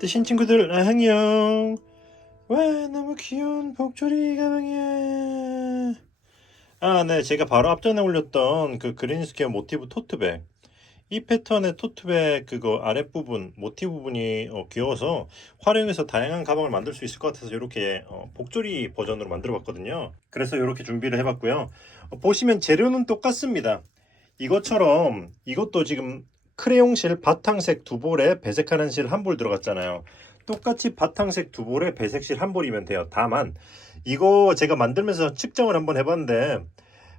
뜨신 친구들 안녕. 와, 너무 귀여운 복조리 가방이야. 네, 제가 바로 앞전에 올렸던 그 그린스퀘어 모티브 토트백, 이 패턴의 토트백 그거 아랫부분 모티브 부분이 귀여워서 활용해서 다양한 가방을 만들 수 있을 것 같아서 이렇게 복조리 버전으로 만들어 봤거든요. 그래서 이렇게 준비를 해봤고요. 보시면 재료는 똑같습니다. 이것처럼 이것도 지금 크레용 실 바탕색 두 볼에 배색하는 실 한 볼 들어갔잖아요. 똑같이 바탕색 두 볼에 배색 실 한 볼이면 돼요. 다만 이거 제가 만들면서 측정을 한번 해봤는데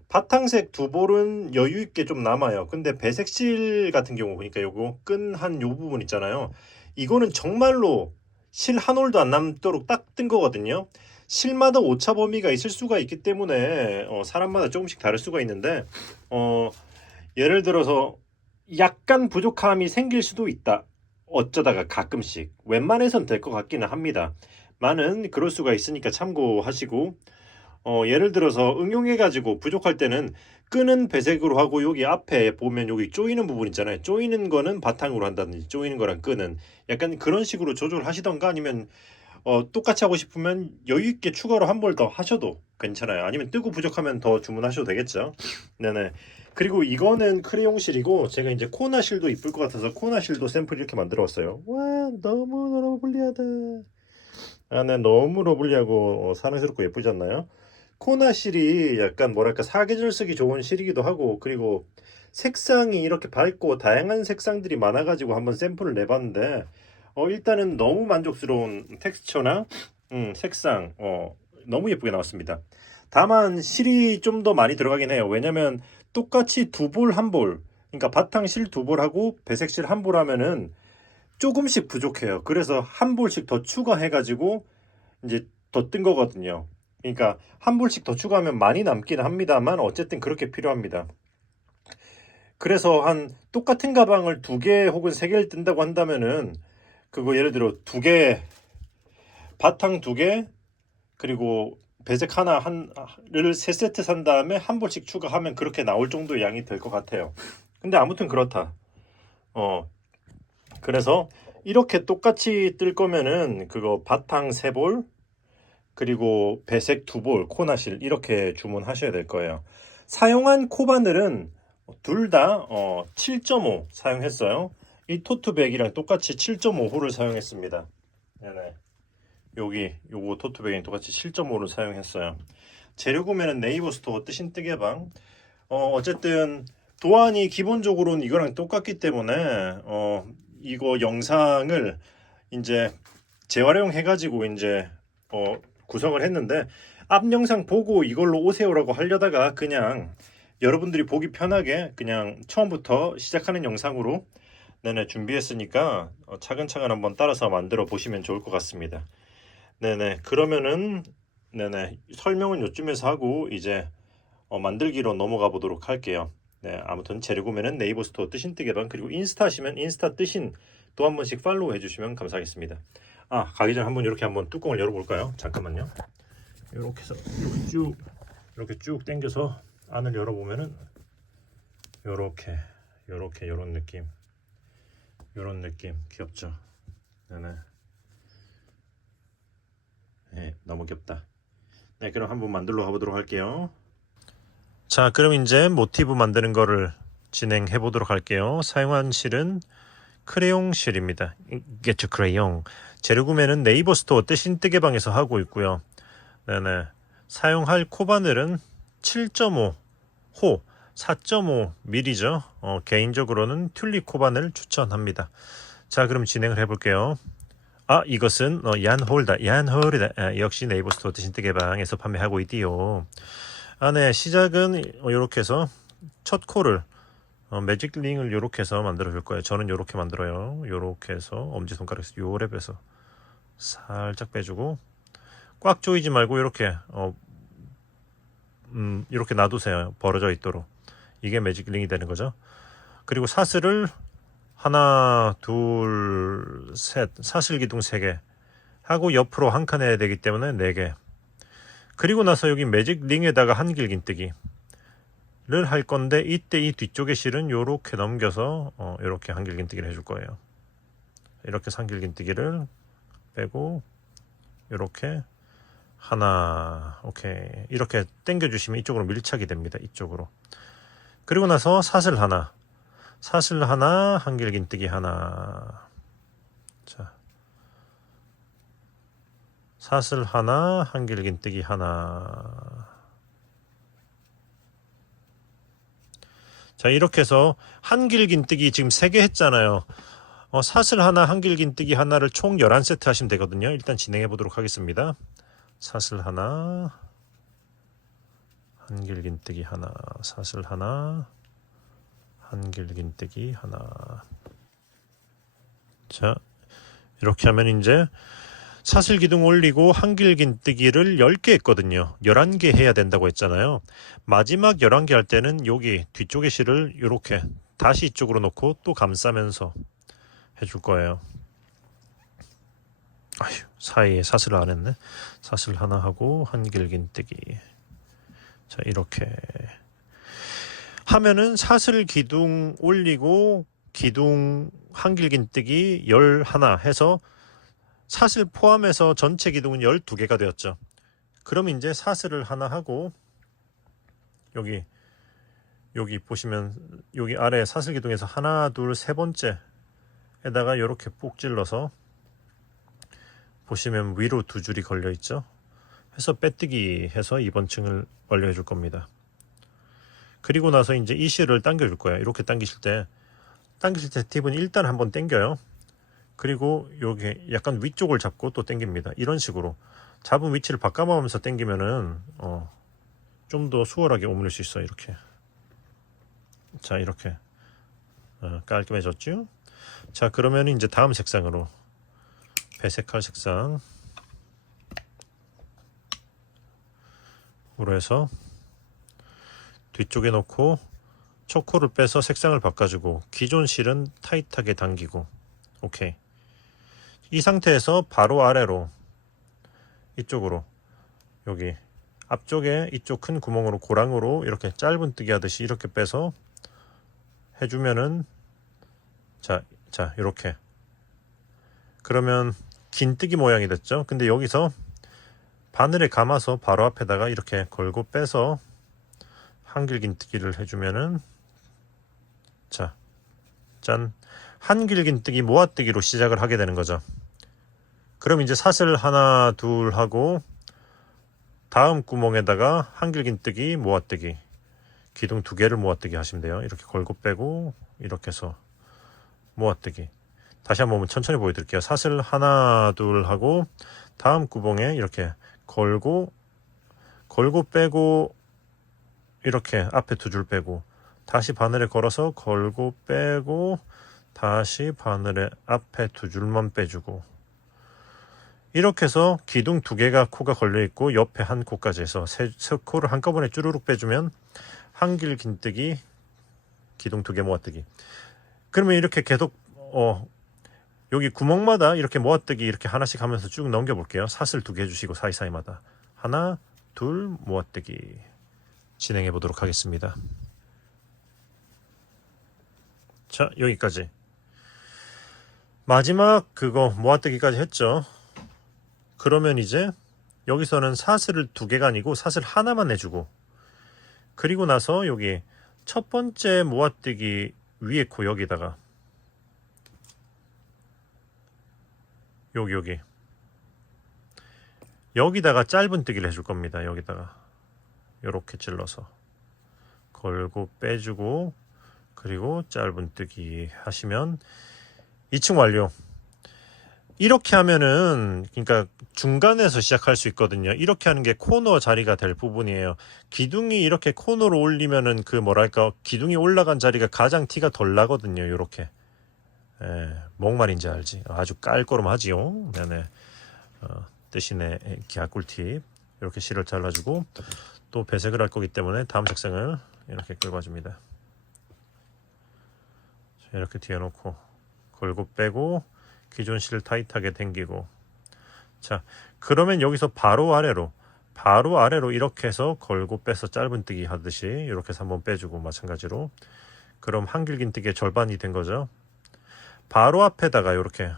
바탕색 두 볼은 여유 있게 좀 남아요. 근데 배색 실 같은 경우 보니까 요거 끈 한 요 부분 있잖아요. 이거는 정말로 실 한 올도 안 남도록 딱 뜬 거거든요. 실마다 오차 범위가 있을 수가 있기 때문에 사람마다 조금씩 다를 수가 있는데 예를 들어서 약간 부족함이 생길 수도 있다. 어쩌다가 가끔씩. 웬만해선 될 것 같기는 합니다. 많은 그럴 수가 있으니까 참고하시고 예를 들어서 응용해가지고 부족할 때는 끄는 배색으로 하고 여기 앞에 보면 여기 조이는 부분 있잖아요. 조이는 거는 바탕으로 한다든지 조이는 거랑 끄는 약간 그런 식으로 조절하시던가 아니면 똑같이 하고 싶으면 여유 있게 추가로 한 벌 더 하셔도 괜찮아요. 아니면 뜨고 부족하면 더 주문하셔도 되겠죠. 네네. 그리고 이거는 크레용실이고 제가 이제 코나실도 이쁠 것 같아서 코나실도 샘플 이렇게 만들어 왔어요. 와, 너무 러블리하다. 네, 너무 러블리하고 사랑스럽고 예쁘지 않나요? 코나실이 약간 뭐랄까 사계절 쓰기 좋은 실이기도 하고 그리고 색상이 이렇게 밝고 다양한 색상들이 많아가지고 한번 샘플을 내봤는데 일단은 너무 만족스러운 텍스처나 색상 너무 예쁘게 나왔습니다. 다만 실이 좀 더 많이 들어가긴 해요. 왜냐면 똑같이 두 볼 한 볼, 그러니까 바탕 실 두 볼하고 배색 실 한 볼 하면은 조금씩 부족해요. 그래서 한 볼씩 더 추가해가지고 이제 더 뜬 거거든요. 그러니까 한 볼씩 더 추가하면 많이 남긴 합니다만 어쨌든 그렇게 필요합니다. 그래서 한 똑같은 가방을 두 개 혹은 세 개를 뜬다고 한다면은 그거 예를 들어 두 개, 바탕 두 개, 그리고 배색 하나 한를 세 세트 산 다음에 한 볼씩 추가하면 그렇게 나올 정도의 양이 될 것 같아요. 근데 아무튼 그렇다. 그래서 이렇게 똑같이 뜰 거면은 그거 바탕 세 볼, 그리고 배색 두 볼, 코나실 이렇게 주문하셔야 될 거예요. 사용한 코바늘은 둘 다 7.5 사용했어요. 이 토트백이랑 똑같이 7.5호를 사용했습니다. 네네. 여기 요거 토트백이 똑같이 7.5를 사용했어요. 재료 구매는 네이버 스토어 뜨신 뜨개방. 어쨌든 도안이 기본적으로는 이거랑 똑같기 때문에 이거 영상을 이제 재활용해가지고 이제 구성을 했는데 앞 영상 보고 이걸로 오세요라고 하려다가 그냥 여러분들이 보기 편하게 그냥 처음부터 시작하는 영상으로 네네 준비했으니까 차근차근 한번 따라서 만들어 보시면 좋을 것 같습니다. 네네 그러면은 네네 설명은 요쯤에서 하고 이제 만들기로 넘어가 보도록 할게요. 네 아무튼 재료 구매는 네이버 스토어 뜨신 뜨개방 그리고 인스타 하시면 인스타 뜨신 또 한 번씩 팔로우 해주시면 감사하겠습니다. 가기 전에 한번 이렇게 한번 뚜껑을 열어볼까요? 잠깐만요. 이렇게 해서 이렇게 쭉 당겨서 안을 열어보면은 요렇게 요런 느낌 귀엽죠? 네네. 네, 너무 귀엽다. 네, 그럼 한번 만들러 가보도록 할게요. 자, 그럼 이제 모티브 만드는 거를 진행해 보도록 할게요. 사용한 실은 크레용 실입니다. Get 크레용. 재료 구매는 네이버 스토어 뜨신 뜨개방에서 하고 있고요. 네네. 사용할 코바늘은 7.5호 4.5mm죠. 개인적으로는 튤립 코바늘 추천합니다. 자, 그럼 진행을 해볼게요. 이것은 얀홀다. 역시 네이버 스토어 뜨신 뜨개방에서 판매하고 있디요. 네, 시작은 이렇게 해서 첫 코를 매직 링을 이렇게 해서 만들어 줄 거예요. 저는 이렇게 만들어요. 이렇게 해서 엄지손가락에서 요 랩에서 살짝 빼주고 꽉 조이지 말고 이렇게 이렇게 놔두세요. 벌어져 있도록. 이게 매직 링이 되는 거죠. 그리고 사슬을 하나, 둘, 셋, 사슬 기둥 3개 하고 옆으로 한 칸 해야 되기 때문에 4개. 그리고 나서 여기 매직 링에다가 한길긴뜨기를 할 건데 이때 이 뒤쪽의 실은 요렇게 넘겨서 요렇게 한길긴뜨기를 해줄 거예요. 이렇게 한길긴뜨기를 빼고 이렇게 하나. 오케이. 이렇게 당겨주시면 이쪽으로 밀착이 됩니다. 이쪽으로. 그리고 나서 사슬 하나, 한길긴뜨기 하나. 자, 사슬 하나, 한길긴뜨기 하나. 자, 이렇게 해서 한길긴뜨기 지금 3개 했잖아요. 사슬 하나, 한길긴뜨기 하나를 총 11세트 하시면 되거든요. 일단 진행해 보도록 하겠습니다. 사슬 하나, 한길긴뜨기 하나, 사슬 하나, 한길긴뜨기 하나. 자, 이렇게 하면 이제 사슬 기둥 올리고 한길긴뜨기를 10개 했거든요. 11개 해야 된다고 했잖아요. 마지막 11개 할 때는 여기 뒤쪽의 실을 이렇게 다시 이쪽으로 놓고 또 감싸면서 해줄 거예요. 아휴, 사이에 사슬을 안 했네. 사슬 하나 하고 한길긴뜨기. 자, 이렇게 하면은 사슬 기둥 올리고 기둥 한길긴뜨기 11 해서 사슬 포함해서 전체 기둥은 12개가 되었죠. 그럼 이제 사슬을 하나 하고 여기 보시면 여기 아래 사슬 기둥에서 하나, 둘, 세 번째에다가 이렇게 푹 찔러서 보시면 위로 2줄이 걸려 있죠. 해서 빼뜨기 해서 2번 층을 완료해 줄 겁니다. 그리고 나서 이제 이 실을 당겨 줄 거예요. 이렇게 당기실 때 팁은 일단 한번 당겨요. 그리고 여기 약간 위쪽을 잡고 또 당깁니다. 이런 식으로 잡은 위치를 바꿔가면서 당기면은 좀 더 수월하게 오므릴 수 있어요. 이렇게. 자, 이렇게 깔끔해졌죠? 자, 그러면 이제 다음 색상으로 배색할 색상으로 해서 뒤쪽에 놓고 초코를 빼서 색상을 바꿔주고 기존 실은 타이트하게 당기고 오케이. 이 상태에서 바로 아래로 이쪽으로 여기 앞쪽에 이쪽 큰 구멍으로 고랑으로 이렇게 짧은 뜨기 하듯이 이렇게 빼서 해주면은 자 이렇게 그러면 긴 뜨기 모양이 됐죠. 근데 여기서 바늘에 감아서 바로 앞에다가 이렇게 걸고 빼서 한길긴뜨기를 해주면은 자, 짠, 한길긴뜨기 모아뜨기로 시작을 하게 되는 거죠. 그럼 이제 사슬 하나, 둘 하고 다음 구멍에다가 한길긴뜨기, 모아뜨기, 기둥 2개를 모아뜨기 하시면 돼요. 이렇게 걸고 빼고 이렇게 해서 모아뜨기. 다시 한번 천천히 보여드릴게요. 사슬 하나, 둘 하고 다음 구멍에 이렇게 걸고 빼고 이렇게 앞에 2줄 빼고 다시 바늘에 걸어서 걸고 빼고 다시 바늘에 앞에 2줄만 빼주고 이렇게 해서 기둥 2개가 코가 걸려있고 옆에 한 코까지 해서 세 코를 한꺼번에 쭈루룩 빼주면 한길긴뜨기, 기둥 2개 모아뜨기. 그러면 이렇게 계속 여기 구멍마다 이렇게 모아뜨기 이렇게 하나씩 하면서 쭉 넘겨 볼게요. 사슬 2개 해주시고 사이사이마다 하나, 둘, 모아뜨기 진행해 보도록 하겠습니다. 자, 여기까지 마지막 그거 모아뜨기까지 했죠. 그러면 이제 여기서는 사슬을 2개가 아니고 사슬 하나만 내주고 그리고 나서 여기 첫 번째 모아뜨기 위에 코 여기다가 여기다가 짧은 뜨기를 해줄 겁니다. 여기다가 이렇게 찔러서 걸고 빼주고 그리고 짧은 뜨기 하시면 2층 완료. 이렇게 하면은 그러니까 중간에서 시작할 수 있거든요. 이렇게 하는 게 코너 자리가 될 부분이에요. 기둥이 이렇게 코너로 올리면은 그 뭐랄까 기둥이 올라간 자리가 가장 티가 덜 나거든요. 이렇게 뭔 말인지 알지? 아주 깔끔하지요. 네네. 대신에 기아 꿀팁 이렇게 실을 잘라주고 또 배색을 할 거기 때문에 다음 색상을 이렇게 긁어줍니다. 이렇게 뒤에 놓고 걸고 빼고 기존 실 타이트하게 당기고 자 그러면 여기서 바로 아래로 이렇게 해서 걸고 빼서 짧은 뜨기 하듯이 이렇게 해서 한번 빼주고 마찬가지로 그럼 한길긴뜨기의 절반이 된 거죠. 바로 앞에다가 이렇게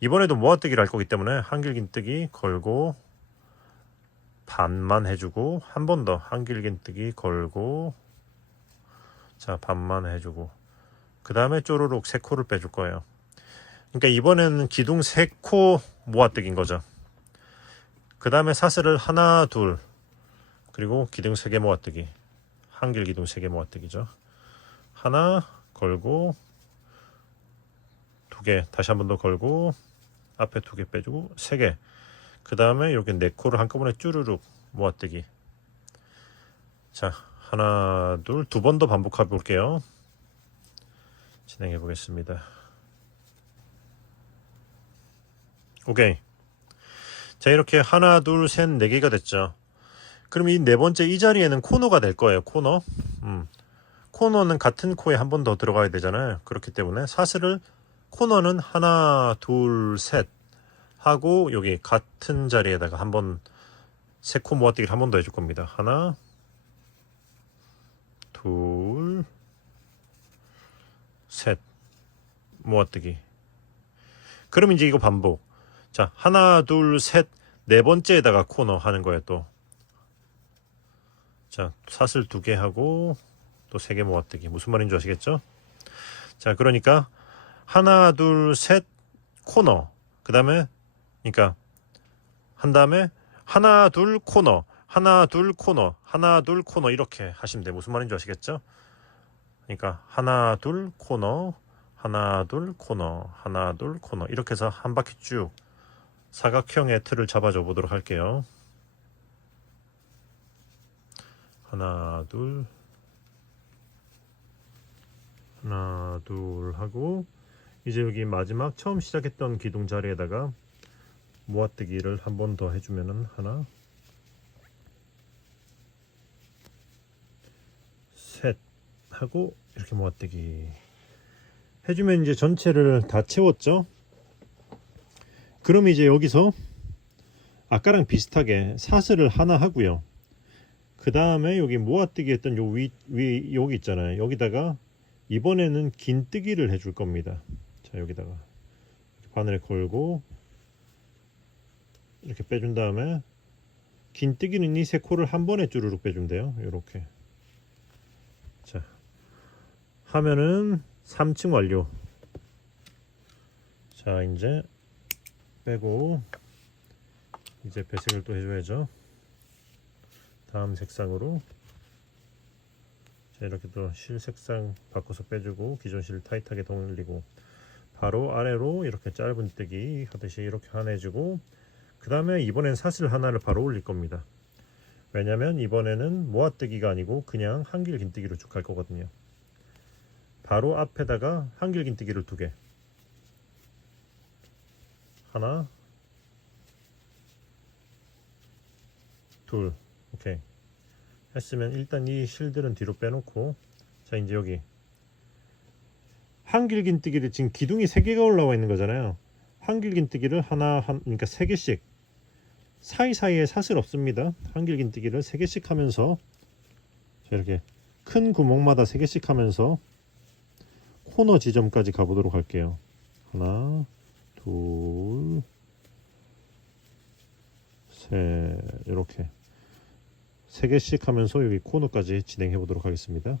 이번에도 모아뜨기를 할 거기 때문에 한길긴뜨기 걸고 반만 해주고 한 번 더 한길긴뜨기 걸고 자 반만 해주고 그 다음에 쪼르륵 3코를 빼줄 거예요. 그러니까 이번에는 기둥 3코 모아뜨기인 거죠. 그 다음에 사슬을 하나 둘 그리고 기둥 3개 모아뜨기 한길 기둥 3개 모아뜨기죠. 하나 걸고 2개 다시 한 번 더 걸고 앞에 2개 빼주고 3개 그 다음에 이렇게 4코를 한꺼번에 쭈르륵 모아뜨기. 자 하나 둘 2번 더 반복해 볼게요. 진행해 보겠습니다. 오케이. 자 이렇게 하나 둘 셋 4개가 됐죠. 그럼 이 4번째 이 자리에는 코너가 될 거예요. 코너. 코너는 같은 코에 한 번 더 들어가야 되잖아요. 그렇기 때문에 사슬을 코너는 하나 둘 셋 하고 여기 같은 자리에다가 한번 3코 모아뜨기를 한 번 더 해줄 겁니다. 하나 둘 셋 모아뜨기. 그럼 이제 이거 반복. 자 하나 둘 셋 4번째에다가 코너 하는 거예요. 또 자 사슬 2개 하고 또 3개 모아뜨기. 무슨 말인지 아시겠죠? 자 그러니까 하나 둘 셋 코너 그 다음에 그러니까 한 다음에 하나 둘 코너 하나 둘 코너 하나 둘 코너 이렇게 하시면 돼요. 무슨 말인지 아시겠죠? 그러니까 하나 둘 코너 하나 둘 코너 하나 둘 코너 이렇게 해서 한 바퀴 쭉 사각형의 틀을 잡아줘 보도록 할게요. 하나 둘 하나 둘 하고 이제 여기 마지막 처음 시작했던 기둥 자리에다가 모아뜨기를 한 번 더 해주면은 하나 셋 하고 이렇게 모아뜨기 해주면 이제 전체를 다 채웠죠. 그럼 이제 여기서 아까랑 비슷하게 사슬을 하나 하고요. 그 다음에 여기 모아뜨기 했던 요 위 여기 있잖아요. 여기다가 이번에는 긴뜨기를 해줄 겁니다. 자 여기다가 바늘에 걸고 이렇게 빼준 다음에 긴뜨기는 이 3코를 한 번에 주르륵 빼주면 돼요. 이렇게 자 하면은 3층 완료. 자 이제 빼고 이제 배색을 또 해줘야죠. 다음 색상으로 자 이렇게 또 실 색상 바꿔서 빼주고 기존 실 타이트하게 돌리고 바로 아래로 이렇게 짧은 뜨기 하듯이 이렇게 하나 해주고 그 다음에 이번엔 사슬 하나를 바로 올릴 겁니다. 왜냐면 이번에는 모아뜨기가 아니고 그냥 한길 긴뜨기로 쭉 갈 거거든요. 바로 앞에다가 한길 긴뜨기를 2개 하나 둘 오케이 했으면 일단 이 실들은 뒤로 빼놓고 자 이제 여기 한길 긴뜨기를 지금 기둥이 3개가 올라와 있는 거잖아요. 한길 긴뜨기를 그러니까 3개씩 사이사이에 사슬 없습니다. 한길 긴뜨기를 3개씩 하면서 자 이렇게 큰 구멍마다 3개씩 하면서 코너 지점까지 가보도록 할게요. 하나 둘 셋 이렇게 3개씩 하면서 여기 코너까지 진행해 보도록 하겠습니다.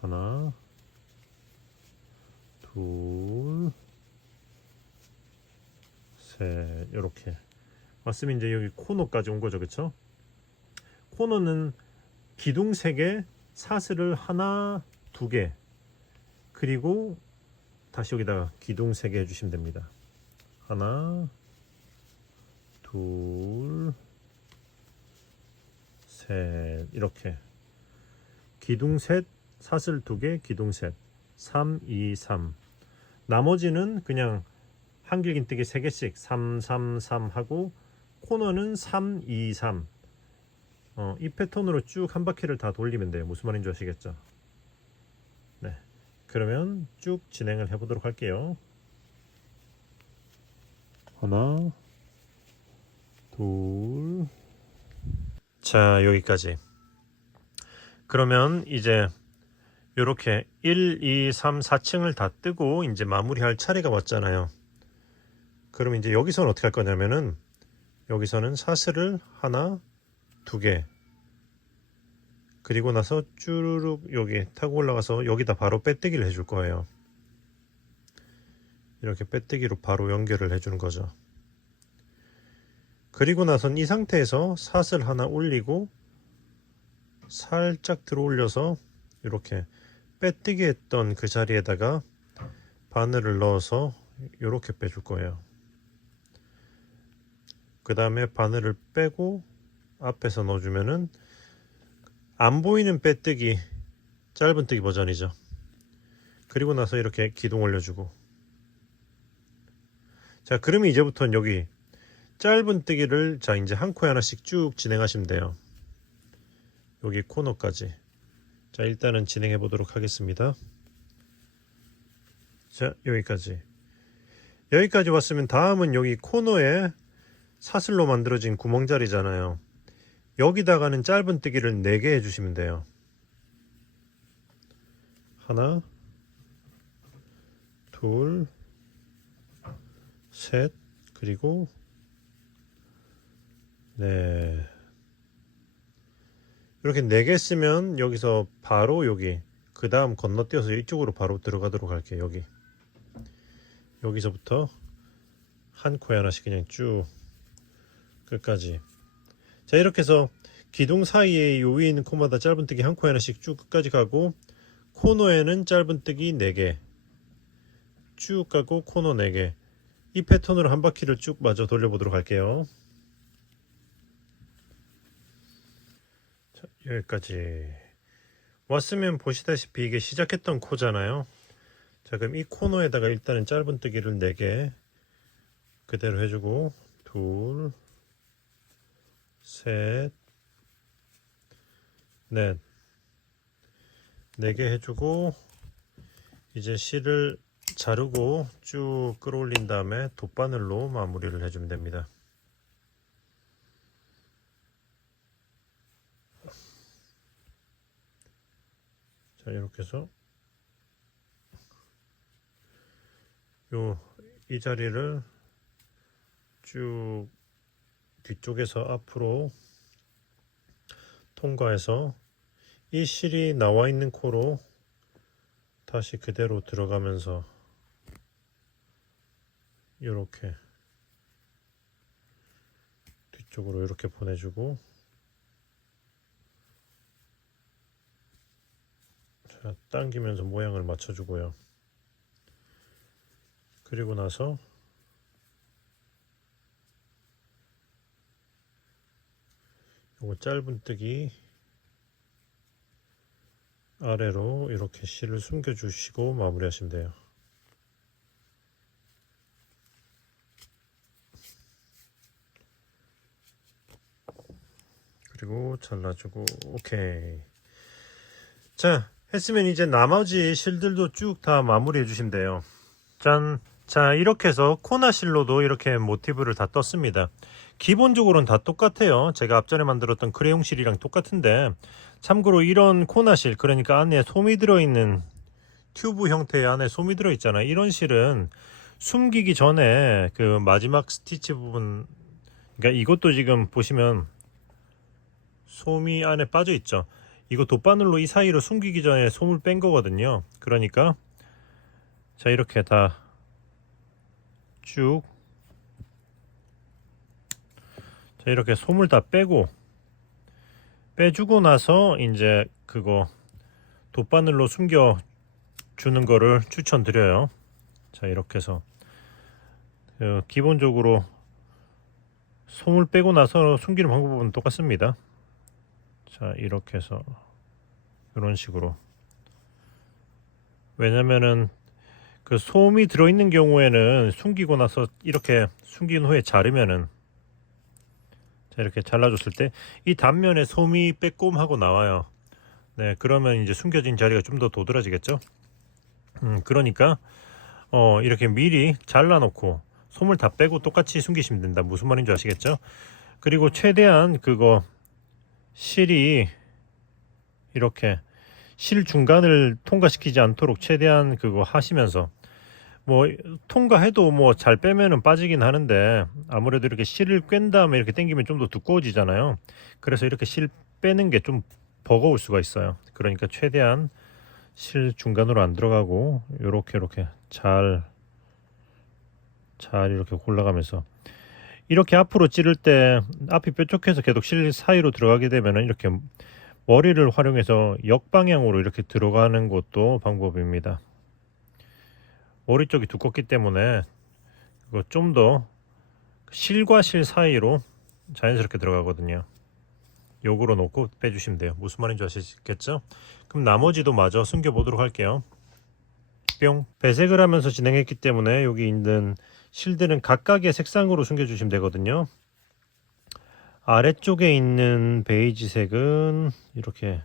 하나 둘 셋 이렇게 왔으면 이제 여기 코너까지 온 거죠. 그쵸? 코너는 기둥 3개 사슬을 하나 2개 그리고 다시 여기다가 기둥 3개 해주시면 됩니다. 하나 둘 셋 이렇게 기둥 셋 사슬 2개 기둥 셋 3 2 3 나머지는 그냥 한길 긴뜨기 3개씩 3 3 3 하고 코너는 3 2 3 이 패턴으로 쭉 한 바퀴를 다 돌리면 돼요. 무슨 말인지 아시겠죠? 네, 그러면 쭉 진행을 해보도록 할게요. 하나 둘 자 여기까지. 그러면 이제 요렇게 1, 2, 3, 4층을 다 뜨고 이제 마무리할 차례가 왔잖아요. 그럼 이제 여기서는 어떻게 할 거냐면은 여기서는 사슬을 하나, 두 개, 그리고 나서 쭈르륵 여기 타고 올라가서 여기다 바로 빼뜨기를 해줄 거예요. 이렇게 빼뜨기로 바로 연결을 해주는 거죠. 그리고 나선 이 상태에서 사슬 하나 올리고 살짝 들어 올려서 이렇게 빼뜨기 했던 그 자리에다가 바늘을 넣어서 이렇게 빼줄 거예요. 그 다음에 바늘을 빼고 앞에서 넣어주면은 안 보이는 빼뜨기 짧은뜨기 버전이죠. 그리고 나서 이렇게 기둥 올려주고, 자 그러면 이제부터는 여기 짧은뜨기를 자 이제 한 코에 하나씩 쭉 진행하시면 돼요. 여기 코너까지. 자 일단은 진행해 보도록 하겠습니다. 자 여기까지 왔으면 다음은 여기 코너에 사슬로 만들어진 구멍자리잖아요. 여기다가는 짧은뜨기를 4개 해주시면 돼요. 하나, 둘, 셋, 그리고 네, 이렇게 4개 쓰면 여기서 바로 여기 그 다음 건너뛰어서 이쪽으로 바로 들어가도록 할게요. 여기서부터 한 코에 하나씩 그냥 쭉 끝까지. 자 이렇게 해서 기둥 사이에 요 위에 있는 코마다 짧은뜨기 한 코에 하나씩 쭉 끝까지 가고, 코너에는 짧은뜨기 4개 쭉 가고 코너 4개, 이 패턴으로 한 바퀴를 쭉 마저 돌려보도록 할게요. 자, 여기까지 왔으면 보시다시피 이게 시작했던 코잖아요. 자 그럼 이 코너에다가 일단은 짧은뜨기를 4개 그대로 해주고, 둘, 셋, 넷, 4개 해주고, 이제 실을 자르고 쭉 끌어올린 다음에 돗바늘로 마무리를 해주면 됩니다. 자 이렇게 해서 이 자리를 쭉 뒤쪽에서 앞으로 통과해서 이 실이 나와 있는 코로 다시 그대로 들어가면서 이렇게 뒤쪽으로 이렇게 보내주고, 자 당기면서 모양을 맞춰주고요. 그리고 나서 요거 짧은뜨기 아래로 이렇게 실을 숨겨 주시고 마무리 하시면 돼요. 그리고 잘라주고, 오케이. 자 했으면 이제 나머지 실들도 쭉 다 마무리 해주시면 돼요. 짠. 자 이렇게 해서 코나 실로도 이렇게 모티브를 다 떴습니다. 기본적으로는 다 똑같아요. 제가 앞전에 만들었던 크레용 실이랑 똑같은데, 참고로 이런 코나 실, 그러니까 안에 솜이 들어있는 튜브 형태의 안에 솜이 들어있잖아요. 이런 실은 숨기기 전에 그 마지막 스티치 부분, 그러니까 이것도 지금 보시면 솜이 안에 빠져 있죠. 이거 돗바늘로 이 사이로 숨기기 전에 솜을 뺀 거거든요. 그러니까 자 이렇게 다 쭉, 자 이렇게 솜을 다 빼주고 나서 이제 그거 돗바늘로 숨겨 주는 거를 추천드려요. 자 이렇게 해서 기본적으로 솜을 빼고 나서 숨기는 방법은 똑같습니다. 자 이렇게 해서 이런 식으로, 왜냐면은 그 솜이 들어있는 경우에는 숨기고 나서 이렇게 숨긴 후에 자르면은, 자 이렇게 잘라줬을 때 이 단면에 솜이 빼꼼하고 나와요. 네 그러면 이제 숨겨진 자리가 좀 더 도드라지겠죠. 그러니까 이렇게 미리 잘라놓고 솜을 다 빼고 똑같이 숨기시면 된다. 무슨 말인지 아시겠죠? 그리고 최대한 그거 실이 이렇게 실 중간을 통과시키지 않도록 최대한 그거 하시면서, 뭐 통과해도 뭐 잘 빼면은 빠지긴 하는데 아무래도 이렇게 실을 꿰 다음에 이렇게 당기면 좀 더 두꺼워지잖아요. 그래서 이렇게 실 빼는 게 좀 버거울 수가 있어요. 그러니까 최대한 실 중간으로 안 들어가고 요렇게 잘 이렇게 골라가면서, 이렇게 앞으로 찌를 때 앞이 뾰족해서 계속 실 사이로 들어가게 되면은 이렇게 머리를 활용해서 역방향으로 이렇게 들어가는 것도 방법입니다. 머리 쪽이 두껍기 때문에 그거 좀 더 실과 실 사이로 자연스럽게 들어가거든요. 요거로 놓고 빼주시면 돼요. 무슨 말인지 아시겠죠? 그럼 나머지도 마저 숨겨 보도록 할게요. 뿅. 배색을 하면서 진행했기 때문에 여기 있는 실들은 각각의 색상으로 숨겨주시면 되거든요. 아래쪽에 있는 베이지색은 이렇게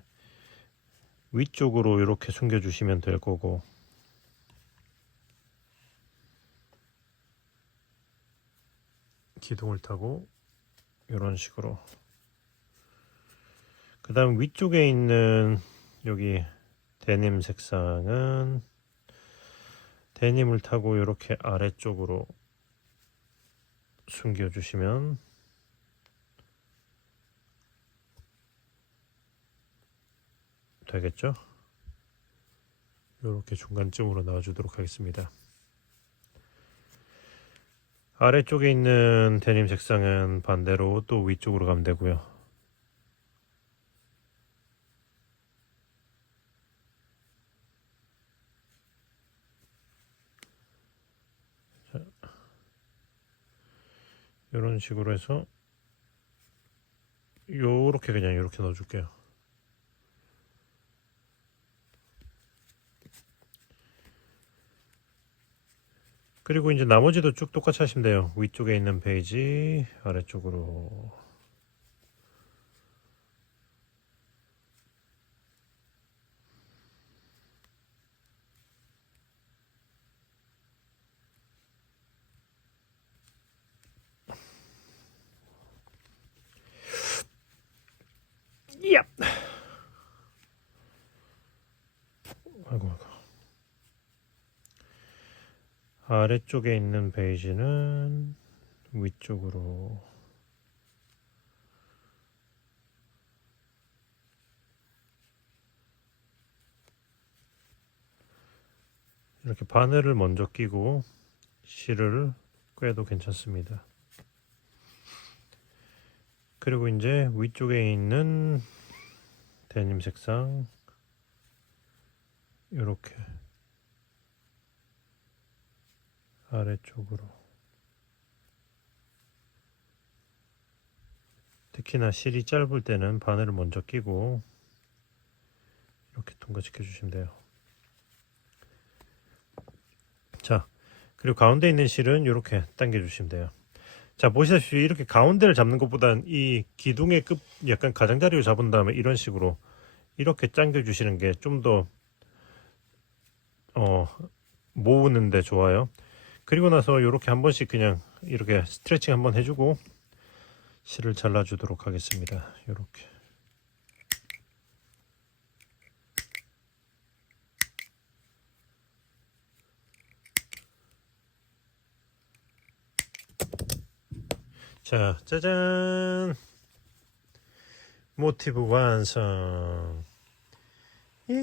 위쪽으로 이렇게 숨겨주시면 될 거고, 기둥을 타고 이런 식으로, 그 다음 위쪽에 있는 여기 데님 색상은 데님을 타고 이렇게 아래쪽으로 숨겨주시면 되겠죠? 이렇게 중간쯤으로 넣어주도록 하겠습니다. 아래쪽에 있는 데님 색상은 반대로 또 위쪽으로 가면 되고요. 자, 이런 식으로 해서 요렇게 그냥 이렇게 넣어줄게요. 그리고 이제 나머지도 쭉 똑같이 하시면 돼요. 위쪽에 있는 페이지 아래쪽으로. 야! 아이고. 아래쪽에 있는 베이지는 위쪽으로. 이렇게 바늘을 먼저 끼고 실을 꿰도 괜찮습니다. 그리고 이제 위쪽에 있는 데님 색상 이렇게 아래쪽으로, 특히나 실이 짧을 때는 바늘을 먼저 끼고 이렇게 통과시켜 주시면 돼요. 자, 그리고 가운데 있는 실은 이렇게 당겨 주시면 돼요. 자, 보시다시피 이렇게 가운데를 잡는 것보단 이 기둥의 끝 약간 가장자리를 잡은 다음에 이런 식으로 이렇게 당겨 주시는 게 좀 더 모으는데 좋아요. 그리고 나서 이렇게 한 번씩 그냥 이렇게 스트레칭 한번 해주고 실을 잘라주도록 하겠습니다. 이렇게. 자, 짜잔! 모티브 완성. 예.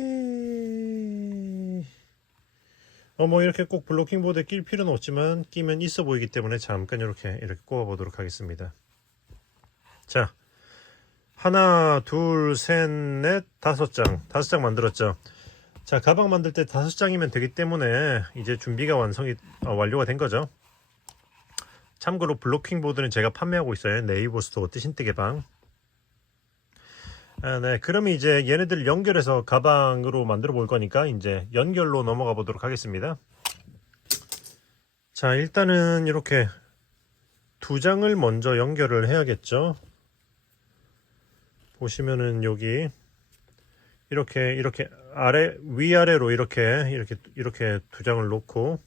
뭐 이렇게 꼭 블로킹 보드에 낄 필요는 없지만 끼면 있어 보이기 때문에 잠깐 이렇게 꼽아 보도록 하겠습니다. 자, 하나, 둘, 셋, 넷, 다섯 장 만들었죠. 자, 가방 만들 때 5장이면 되기 때문에 이제 준비가 완료가 된 거죠. 참고로 블로킹 보드는 제가 판매하고 있어요. 네이버 스토어 뜨신뜨 개방. 네, 그러면 이제 얘네들 연결해서 가방으로 만들어 볼 거니까 이제 연결로 넘어가 보도록 하겠습니다. 자, 일단은 이렇게 2장을 먼저 연결을 해야겠죠. 보시면은 여기 이렇게 위아래로 이렇게 2장을 놓고,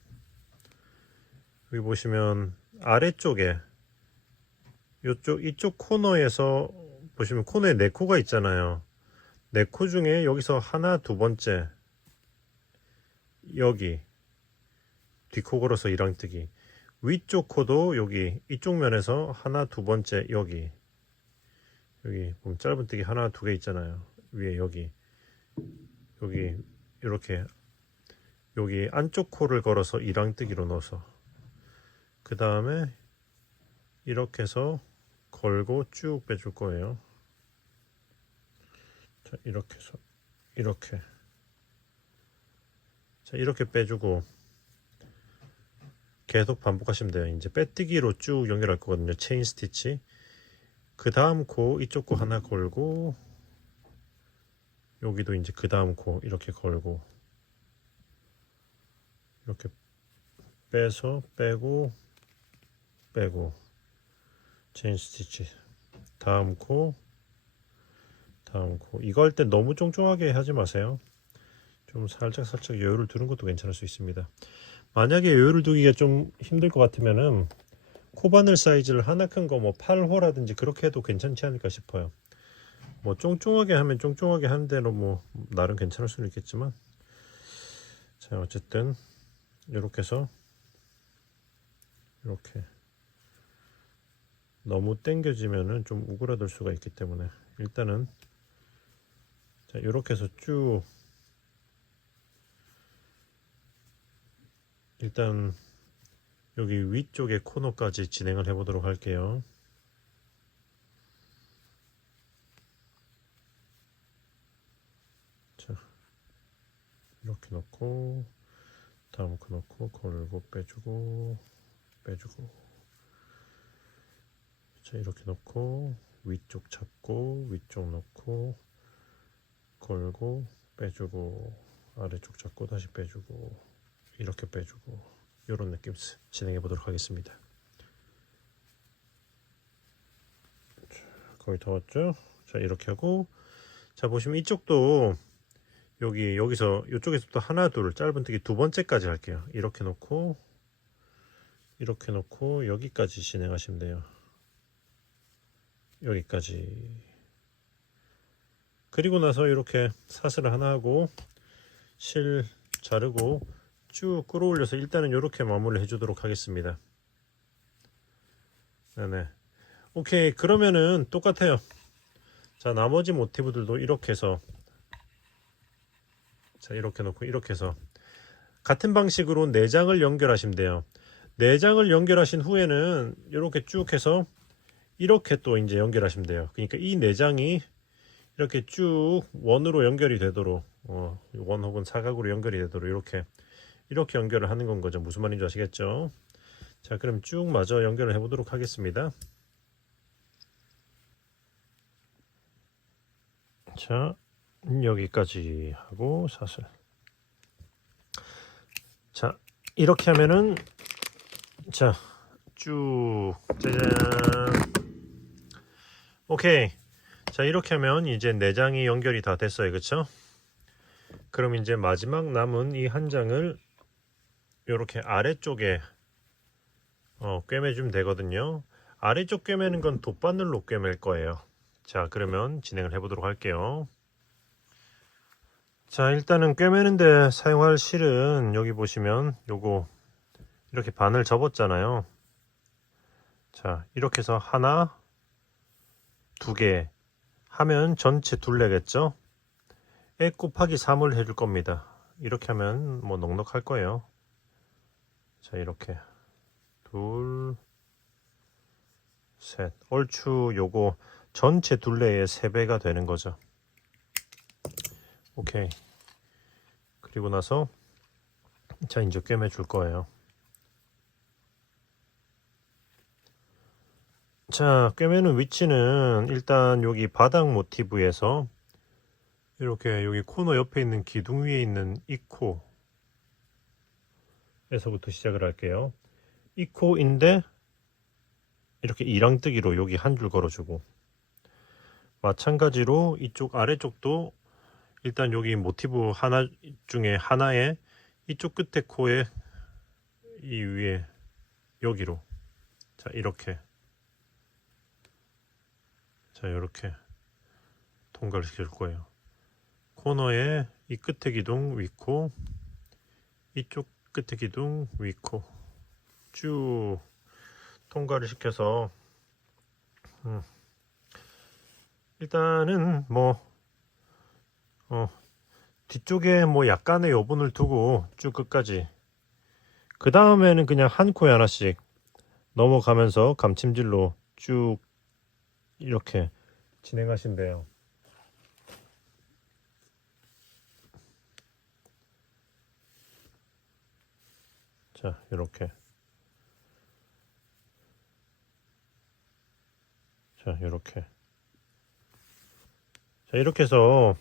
여기 보시면 아래쪽에 이쪽 코너에서 보시면 코너에 4코가 있잖아요. 네 코 중에 여기서 하나 두 번째 여기 뒷코 걸어서 이랑뜨기, 위쪽 코도 여기 이쪽 면에서 하나 두 번째 여기 보면 짧은뜨기 하나 두 개 있잖아요. 위에 여기 이렇게 여기 안쪽 코를 걸어서 이랑뜨기로 넣어서 그 다음에 이렇게 해서 걸고 쭉 빼줄 거예요. 자, 이렇게 해서 이렇게, 자, 이렇게 빼주고 계속 반복하시면 돼요. 이제 빼뜨기로 쭉 연결할 거거든요. 체인 스티치. 그 다음 코 이쪽 코 하나 걸고 여기도 이제 그 다음 코 이렇게 걸고 이렇게 빼서 빼고 체인 스티치. 다음 코 이거 할 때 너무 쫑쫑하게 하지 마세요. 좀 살짝 여유를 두는 것도 괜찮을 수 있습니다. 만약에 여유를 두기가 좀 힘들 것 같으면은 코바늘 사이즈를 하나 큰 거 뭐 8호라든지 그렇게 해도 괜찮지 않을까 싶어요. 뭐 쫑쫑하게 하면 쫑쫑하게 하는 대로 뭐 나름 괜찮을 수는 있겠지만, 자, 어쨌든 이렇게 해서 이렇게 너무 당겨지면은 좀 우그라들 수가 있기 때문에 일단은, 자, 이렇게 해서 쭉 일단 여기 위쪽의 코너까지 진행을 해 보도록 할게요. 자, 이렇게 넣고 다음 코 넣고 걸고 빼주고 자, 이렇게 넣고 위쪽 잡고 위쪽 넣고 걸고 빼주고 아래쪽 잡고 다시 빼주고 이렇게 빼주고 이런 느낌 진행해 보도록 하겠습니다. 자, 거의 다 왔죠? 자, 이렇게 하고, 자, 보시면 이쪽도 여기서 이쪽에서부터 하나 둘 짧은뜨기 두 번째까지 할게요. 이렇게 놓고 여기까지 진행하시면 돼요. 여기까지. 그리고 나서 이렇게 사슬을 하나 하고 실 자르고 쭉 끌어올려서 일단은 이렇게 마무리를 해주도록 하겠습니다. 네네. 오케이, 그러면은 똑같아요. 자, 나머지 모티브들도 이렇게 해서, 자, 이렇게 놓고 이렇게 해서 같은 방식으로 4장을 연결하시면 돼요. 4장을 연결하신 후에는 이렇게 쭉 해서 이렇게 또 이제 연결하시면 돼요. 그러니까 이 4장이 이렇게 쭉 원으로 연결이 되도록, 원 혹은 사각으로 연결이 되도록 이렇게 연결을 하는 건 거죠. 무슨 말인지 아시겠죠? 자, 그럼 쭉 마저 연결을 해보도록 하겠습니다. 자, 여기까지 하고 사슬. 자, 이렇게 하면은, 자, 쭉 짜잔. 오케이. 자, 이렇게 하면 이제 4장이 연결이 다 됐어요. 그쵸? 그럼 이제 마지막 남은 이 한 장을 이렇게 아래쪽에 꿰매주면 되거든요. 아래쪽 꿰매는 건 돗바늘로 꿰맬 거예요. 자, 그러면 진행을 해보도록 할게요. 자, 일단은 꿰매는데 사용할 실은 여기 보시면 요거 이렇게 반을 접었잖아요. 자, 이렇게 해서 하나, 두 개 하면 전체 둘레겠죠? 에 곱하기 3을 해줄 겁니다. 이렇게 하면 뭐 넉넉할 거예요. 자, 이렇게 둘, 셋. 얼추 요거 전체 둘레의 3배가 되는 거죠. 오케이. 그리고 나서 자, 이제 꿰매 줄 거예요. 자, 꿰매는 위치는 일단 여기 바닥 모티브에서 이렇게 여기 코너 옆에 있는 기둥 위에 있는 이 코에서부터 시작을 할게요. 이 코인데 이렇게 이랑뜨기로 여기 한 줄 걸어주고, 마찬가지로 이쪽 아래쪽도 일단 여기 모티브 하나 중에 하나에 이쪽 끝에 코에 이 위에 여기로, 자, 이렇게, 자, 이렇게 통과를 시킬 거예요. 코너에 이 끝에 기둥 위코, 이쪽 끝에 기둥 위코 쭉 통과를 시켜서 일단은 뭐 뒤쪽에 뭐 약간의 여분을 두고 쭉 끝까지, 그 다음에는 그냥 한 코에 하나씩 넘어가면서 감침질로 쭉 이렇게 진행하시면 돼요. 자, 이렇게. 자, 이렇게. 자, 이렇게 해서,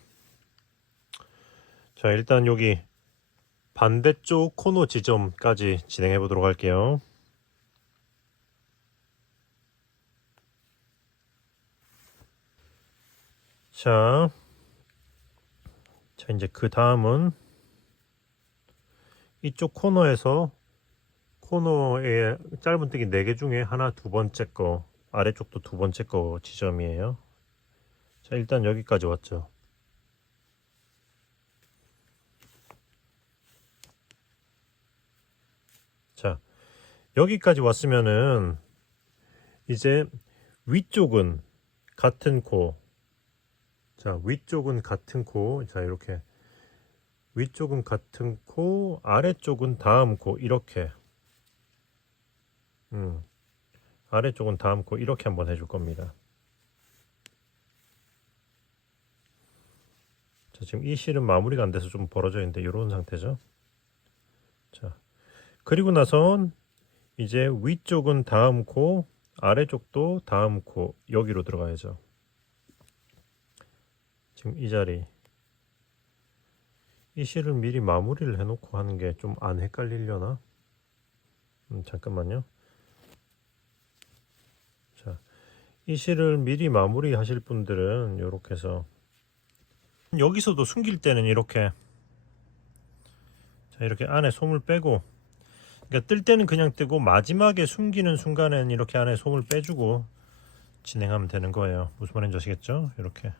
자, 일단 여기 반대쪽 코너 지점까지 진행해 보도록 할게요. 자, 이제 그 다음은 이쪽 코너에서 코너에 짧은뜨기 4개 중에 하나 두 번째 거, 아래쪽도 두 번째 거 지점이에요. 자, 일단 여기까지 왔죠. 자, 여기까지 왔으면은 이제 위쪽은 같은 코, 자, 위쪽은 같은 코, 자, 이렇게 위쪽은 같은 코, 아래쪽은 다음 코, 이렇게 아래쪽은 다음 코, 이렇게 한번 해줄 겁니다. 자, 지금 이 실은 마무리가 안 돼서 좀 벌어져 있는데 이런 상태죠. 자, 그리고 나선 이제 위쪽은 다음 코, 아래쪽도 다음 코, 여기로 들어가야죠. 지금 이 자리, 이 실을 미리 마무리를 해놓고 하는 게 좀 안 헷갈리려나? 잠깐만요. 자, 이 실을 미리 마무리 하실 분들은 이렇게 해서, 여기서도 숨길 때는 이렇게, 자, 이렇게 안에 솜을 빼고, 그러니까 뜰 때는 그냥 뜨고 마지막에 숨기는 순간엔 이렇게 안에 솜을 빼주고 진행하면 되는 거예요. 무슨 말인지 아시겠죠? 이렇게.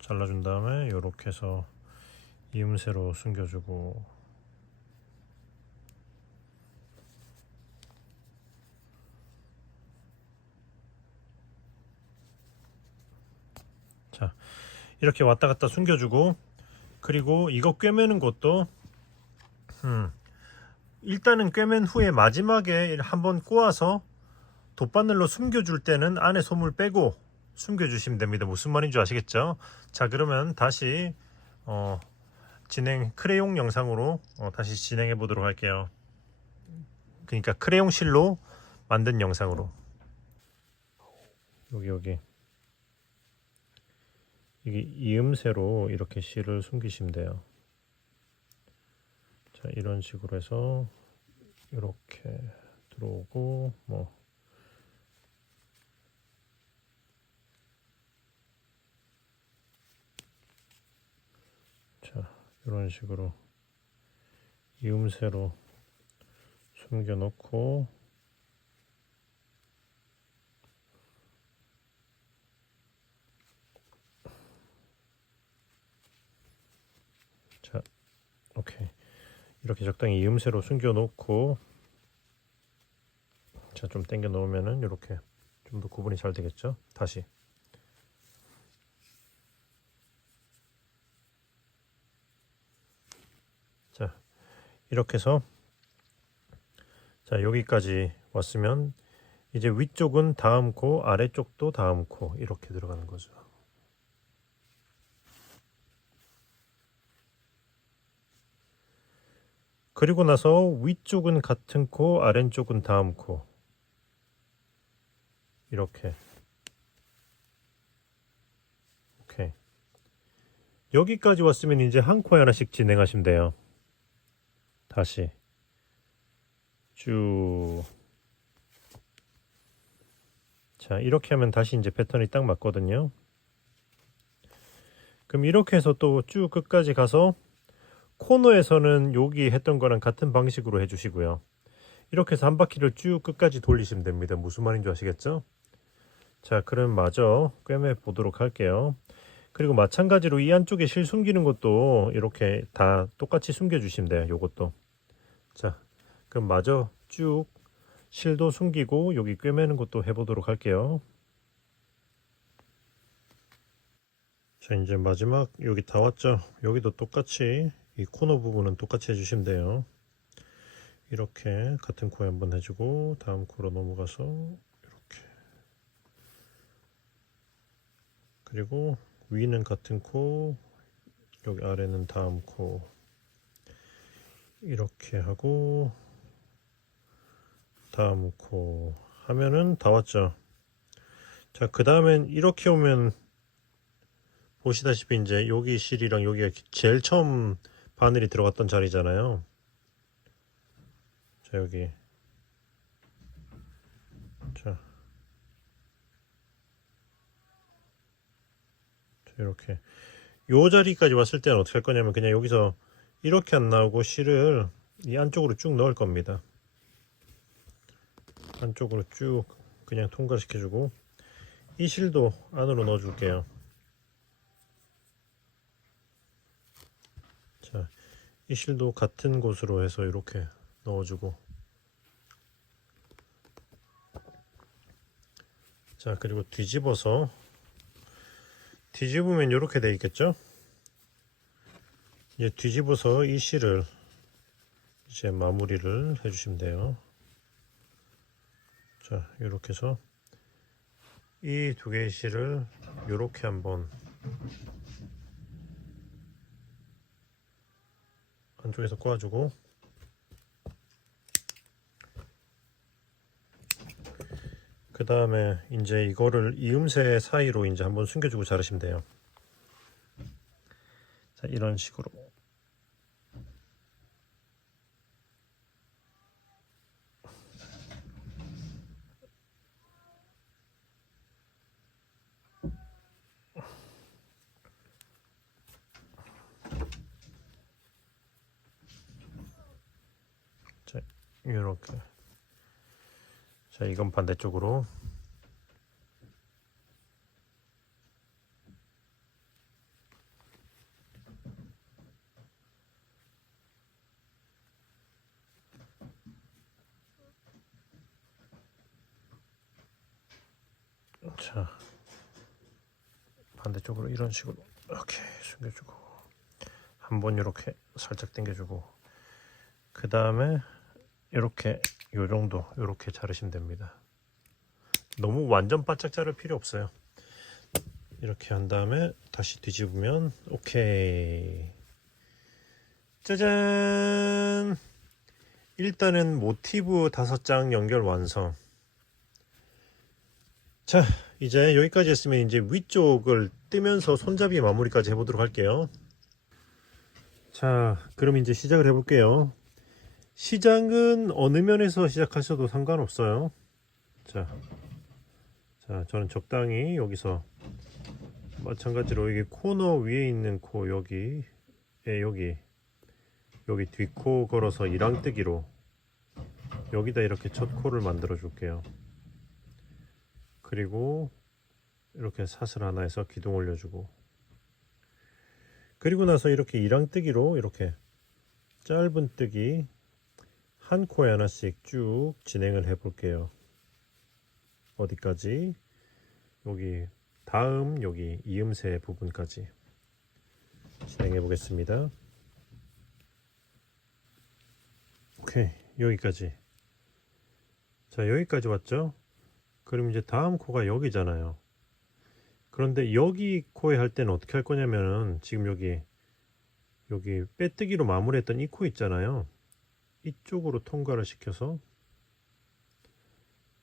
잘라준 다음에 이렇게 해서 이음새로 숨겨주고, 자, 이렇게 왔다 갔다 숨겨주고, 그리고 이거 꿰매는 것도 일단은 꿰맨 후에 마지막에 한번 꼬아서 돗바늘로 숨겨줄 때는 안에 솜을 빼고 숨겨주시면 됩니다. 무슨 말인지 아시겠죠? 자, 그러면 다시 진행 크레용 영상으로 다시 진행해 보도록 할게요. 그러니까 크레용 실로 만든 영상으로. 여기 이게 이음새로 이렇게 실을 숨기시면 돼요. 자, 이런 식으로 해서 이렇게 들어오고, 뭐 자, 이런 식으로 이음새로 숨겨 놓고, 자, 오케이. 이렇게 적당히 이음새로 숨겨 놓고, 자, 좀 당겨 놓으면은 이렇게 좀 더 구분이 잘 되겠죠? 다시. 자, 이렇게 해서, 자, 여기까지 왔으면 이제 위쪽은 다음 코, 아래쪽도 다음 코, 이렇게 들어가는 거죠. 그리고 나서 위쪽은 같은 코, 아래쪽은 다음 코, 이렇게. 오케이. 여기까지 왔으면 이제 한 코에 하나씩 진행하시면 돼요. 다시 쭉. 자, 이렇게 하면 다시 이제 패턴이 딱 맞거든요. 그럼 이렇게 해서 또 쭉 끝까지 가서 코너에서는 여기 했던 거랑 같은 방식으로 해주시고요. 이렇게 해서 한 바퀴를 쭉 끝까지 돌리시면 됩니다. 무슨 말인지 아시겠죠? 자, 그럼 마저 꿰매 보도록 할게요. 그리고 마찬가지로 이 안쪽에 실 숨기는 것도 이렇게 다 똑같이 숨겨 주시면 돼요. 요것도. 자, 그럼 마저 쭉 실도 숨기고 여기 꿰매는 것도 해보도록 할게요. 자, 이제 마지막 여기 다 왔죠. 여기도 똑같이 이 코너 부분은 똑같이 해주시면 돼요. 이렇게 같은 코에 한번 해주고 다음 코로 넘어가서 이렇게, 그리고 위는 같은 코, 여기 아래는 다음 코, 이렇게 하고 다음 코 하면은 다 왔죠. 자, 그 다음엔 이렇게 오면 보시다시피 이제 여기 실이랑 여기가 제일 처음 바늘이 들어갔던 자리잖아요. 자, 여기. 자, 이렇게 요 자리까지 왔을 때는 어떻게 할 거냐면 그냥 여기서 이렇게 안 나오고 실을 이 안쪽으로 쭉 넣을 겁니다. 안쪽으로 쭉 그냥 통과시켜주고 이 실도 안으로 넣어 줄게요. 자, 이 실도 같은 곳으로 해서 이렇게 넣어주고, 자, 그리고 뒤집으면 이렇게 돼 있겠죠. 이제 뒤집어서 이 실을 이제 마무리를 해주시면 돼요. 자, 이렇게 해서 이 두 개의 실을 이렇게 한번 안쪽에서 꼬아주고, 그 다음에 이제 이거를 이음새 사이로 이제 한번 숨겨주고 자르시면 돼요. 자, 이런 식으로. 자, 이렇게. 자, 이건 반대쪽으로. 자, 반대쪽으로 이런 식으로 이렇게 숨겨주고 한번 이렇게 살짝 당겨주고, 그 다음에 이렇게 요 정도 이렇게 자르시면 됩니다. 너무 완전 바짝 자를 필요 없어요. 이렇게 한 다음에 다시 뒤집으면 오케이. 짜잔! 일단은 모티브 5장 연결 완성. 자, 이제 여기까지 했으면 이제 위쪽을 뜨면서 손잡이 마무리까지 해보도록 할게요. 자, 그럼 이제 시작을 해볼게요. 시작은 어느 면에서 시작하셔도 상관없어요. 자, 저는 적당히 여기서 마찬가지로 여기 코너 위에 있는 코 여기 뒷코 걸어서 이랑뜨기로 여기다 이렇게 첫 코를 만들어 줄게요. 그리고 이렇게 사슬 하나 해서 기둥 올려주고, 그리고 나서 이렇게 이랑뜨기로 이렇게 짧은 뜨기 한 코에 하나씩 쭉 진행을 해 볼게요. 어디까지? 여기 다음 여기 이음새 부분까지 진행해 보겠습니다. 오케이, 여기까지. 자, 여기까지 왔죠? 그럼 이제 다음 코가 여기잖아요. 그런데 여기 코에 할 때는 어떻게 할 거냐면은 지금 여기 빼뜨기로 마무리했던 이 코 있잖아요. 이쪽으로 통과를 시켜서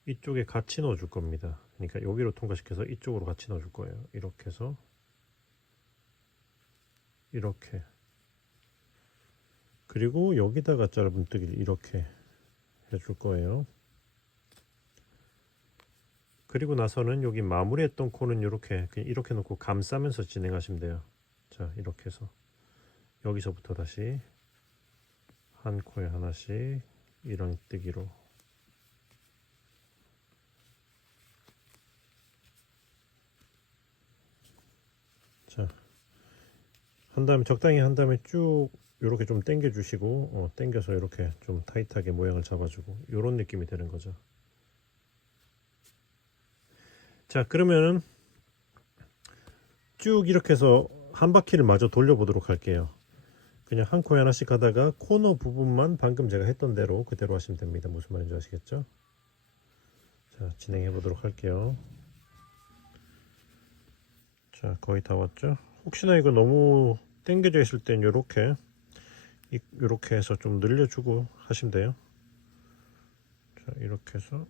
이쪽에 같이 넣어 줄 겁니다. 그러니까 여기로 통과시켜서 이쪽으로 같이 넣어 줄 거예요. 이렇게 해서 이렇게, 그리고 여기다가 짧은뜨기를 이렇게 해줄 거예요. 그리고 나서는 여기 마무리했던 코는 이렇게 그냥 이렇게 놓고 감싸면서 진행하시면 돼요. 자, 이렇게 해서 여기서부터 다시 한 코에 하나씩 이랑뜨기로 자, 한 다음에 적당히 한 다음에 쭉 이렇게 좀 당겨 주시고 당겨서 이렇게 좀 타이트하게 모양을 잡아주고 이런 느낌이 되는 거죠. 자, 그러면은 쭉 이렇게 해서 한 바퀴를 마저 돌려보도록 할게요. 그냥 한 코에 하나씩 하다가 코너 부분만 방금 제가 했던 대로 그대로 하시면 됩니다. 무슨 말인지 아시겠죠? 자, 진행해 보도록 할게요. 자, 거의 다 왔죠? 혹시나 이거 너무 당겨져 있을 땐 요렇게 해서 좀 늘려주고 하시면 돼요. 자, 이렇게 해서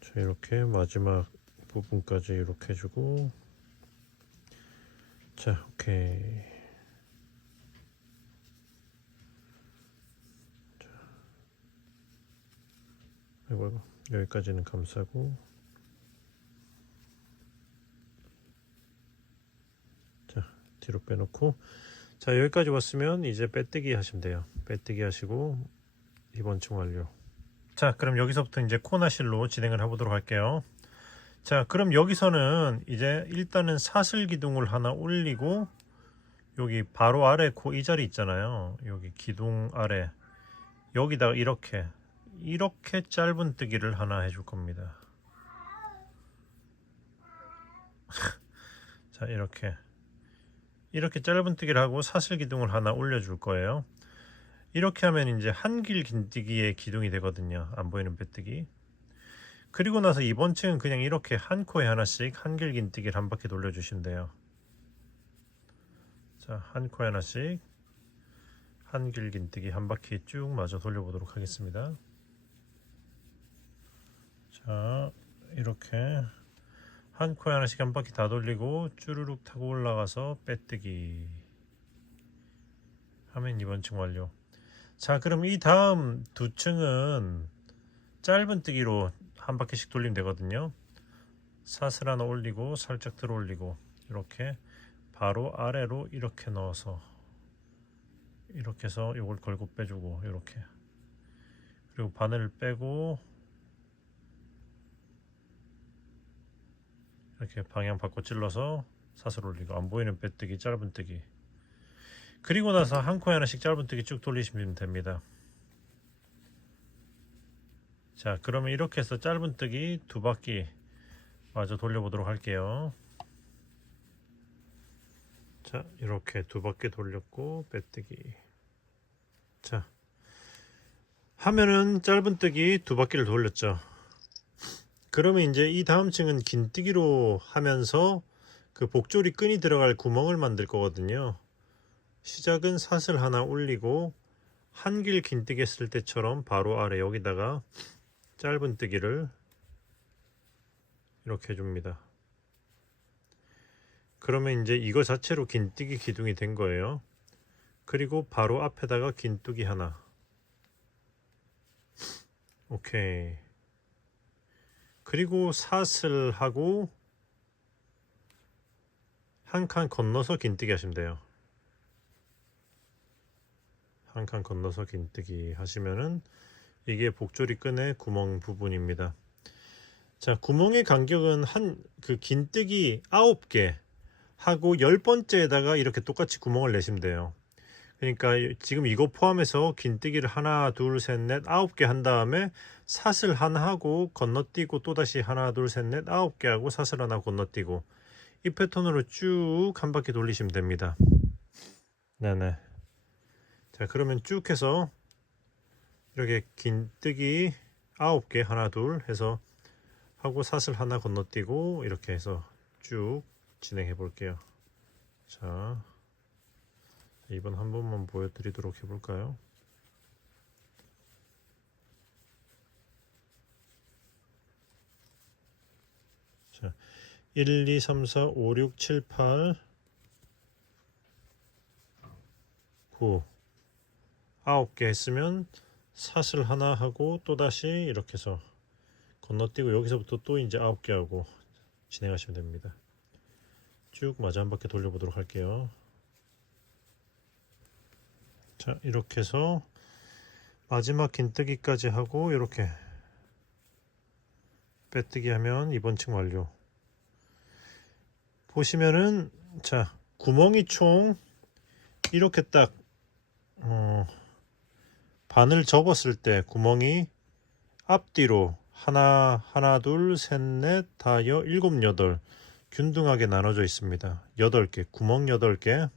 자, 이렇게 마지막 부분까지 이렇게 해주고 자, 오케이. 자, 아이고, 여기까지는 감싸고 자, 뒤로 빼놓고 자, 여기까지 왔으면 이제 빼뜨기 하시면 돼요. 빼뜨기 하시고 이번 층 완료. 자, 그럼 여기서부터 이제 코나실로 진행을 해보도록 할게요. 자, 그럼 여기서는 이제 일단은 사슬 기둥을 하나 올리고 여기 바로 아래 이 자리 있잖아요. 여기 기둥 아래 여기다가 이렇게 짧은 뜨기를 하나 해줄 겁니다. 자, 이렇게 짧은 뜨기를 하고 사슬 기둥을 하나 올려줄 거예요. 이렇게 하면 이제 한길 긴뜨기의 기둥이 되거든요. 안 보이는 빼뜨기. 그리고 나서 이번 층은 그냥 이렇게 한 코에 하나씩 한길 긴뜨기를 한 바퀴 돌려주시면 돼요. 자, 한 코에 하나씩 한길 긴뜨기 한 바퀴 쭉 마저 돌려보도록 하겠습니다. 자, 이렇게 한 코에 하나씩 한 바퀴 다 돌리고 쭈루룩 타고 올라가서 빼뜨기 하면 이번 층 완료. 자, 그럼 이 다음 두 층은 짧은 뜨기로 한 바퀴씩 돌리면 되거든요. 사슬 하나 올리고 살짝 들어 올리고 이렇게 바로 아래로 이렇게 넣어서 이렇게 해서 요걸 걸고 빼주고 이렇게 그리고 바늘을 빼고 이렇게 방향 바꿔 찔러서 사슬 올리고 안 보이는 빼뜨기 짧은 뜨기 그리고 나서 한 코에 하나씩 짧은 뜨기 쭉 돌리시면 됩니다. 자, 그러면 이렇게 해서 짧은 뜨기 두 바퀴 마저 돌려보도록 할게요. 자, 이렇게 두 바퀴 돌렸고 빼뜨기. 자, 하면은 짧은 뜨기 두 바퀴를 돌렸죠. 그러면 이제 이 다음 층은 긴뜨기로 하면서 그 복조리 끈이 들어갈 구멍을 만들 거거든요. 시작은 사슬 하나 올리고 한길 긴뜨기 했을 때처럼 바로 아래 여기다가 짧은 뜨기를 이렇게 해줍니다. 그러면 이제 이거 자체로 긴뜨기 기둥이 된 거예요. 그리고 바로 앞에다가 긴뜨기 하나. 오케이. 그리고 사슬하고 한 칸 건너서 긴뜨기 하시면 돼요. 한 칸 건너서 긴뜨기 하시면은 이게 복조리 끈의 구멍 부분입니다. 자, 구멍의 간격은 그 긴뜨기 9개 하고 10번째에다가 이렇게 똑같이 구멍을 내시면 돼요. 그러니까 지금 이거 포함해서 긴뜨기를 하나 둘 셋 넷 9개 한 다음에 사슬 하나 하고 건너뛰고 또다시 하나 둘 셋 넷 9개 하고 사슬 하나 건너뛰고 이 패턴으로 쭉 한 바퀴 돌리시면 됩니다. 네네. 자, 그러면 쭉 해서 이렇게 긴뜨기 9개 하나 둘 해서 하고 사슬 하나 건너뛰고 이렇게 해서 쭉 진행해 볼게요. 자, 이번 한 번만 보여드리도록 해볼까요? 자, 1, 2, 3, 4, 5, 6, 7, 8, 9 9개 했으면 사슬 하나 하고 또다시 이렇게 해서 건너뛰고 여기서부터 또 이제 9개 하고 진행하시면 됩니다. 쭉 마저 한 바퀴 돌려보도록 할게요. 자, 이렇게 해서 마지막 긴뜨기까지 하고 이렇게 빼뜨기 하면 이번 층 완료. 보시면은 자 구멍이 총 이렇게 딱 반을 접었을 때 구멍이 앞뒤로 하나 둘 셋 넷 다여 일곱 여덟 균등하게 나눠져 있습니다. 8개 구멍 8개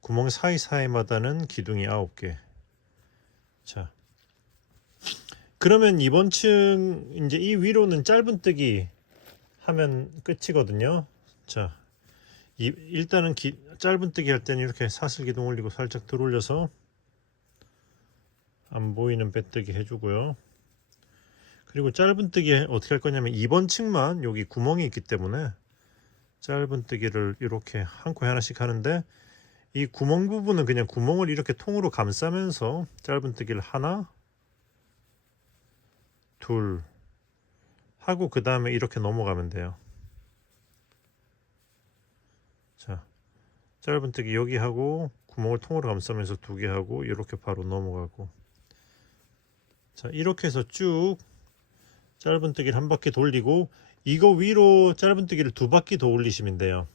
구멍 사이사이마다는 기둥이 9개. 자 그러면 이번 층 이제 이 위로는 짧은뜨기 하면 끝이거든요. 자 일단은 짧은뜨기 할 때는 이렇게 사슬 기둥 올리고 살짝 들어올려서 안 보이는 빼뜨기 해주고요. 그리고 짧은뜨기 어떻게 할 거냐면 이번 층만 여기 구멍이 있기 때문에 짧은뜨기를 이렇게 한 코에 하나씩 하는데 이 구멍 부분은 그냥 구멍을 이렇게 통으로 감싸면서 짧은뜨기를 하나 둘 하고 그 다음에 이렇게 넘어가면 돼요. 자 짧은뜨기 여기 하고 구멍을 통으로 감싸면서 2개 하고 이렇게 바로 넘어가고. 자 이렇게 해서 쭉 짧은뜨기를 한 바퀴 돌리고 이거 위로 짧은뜨기를 2바퀴 더 올리시면 돼요.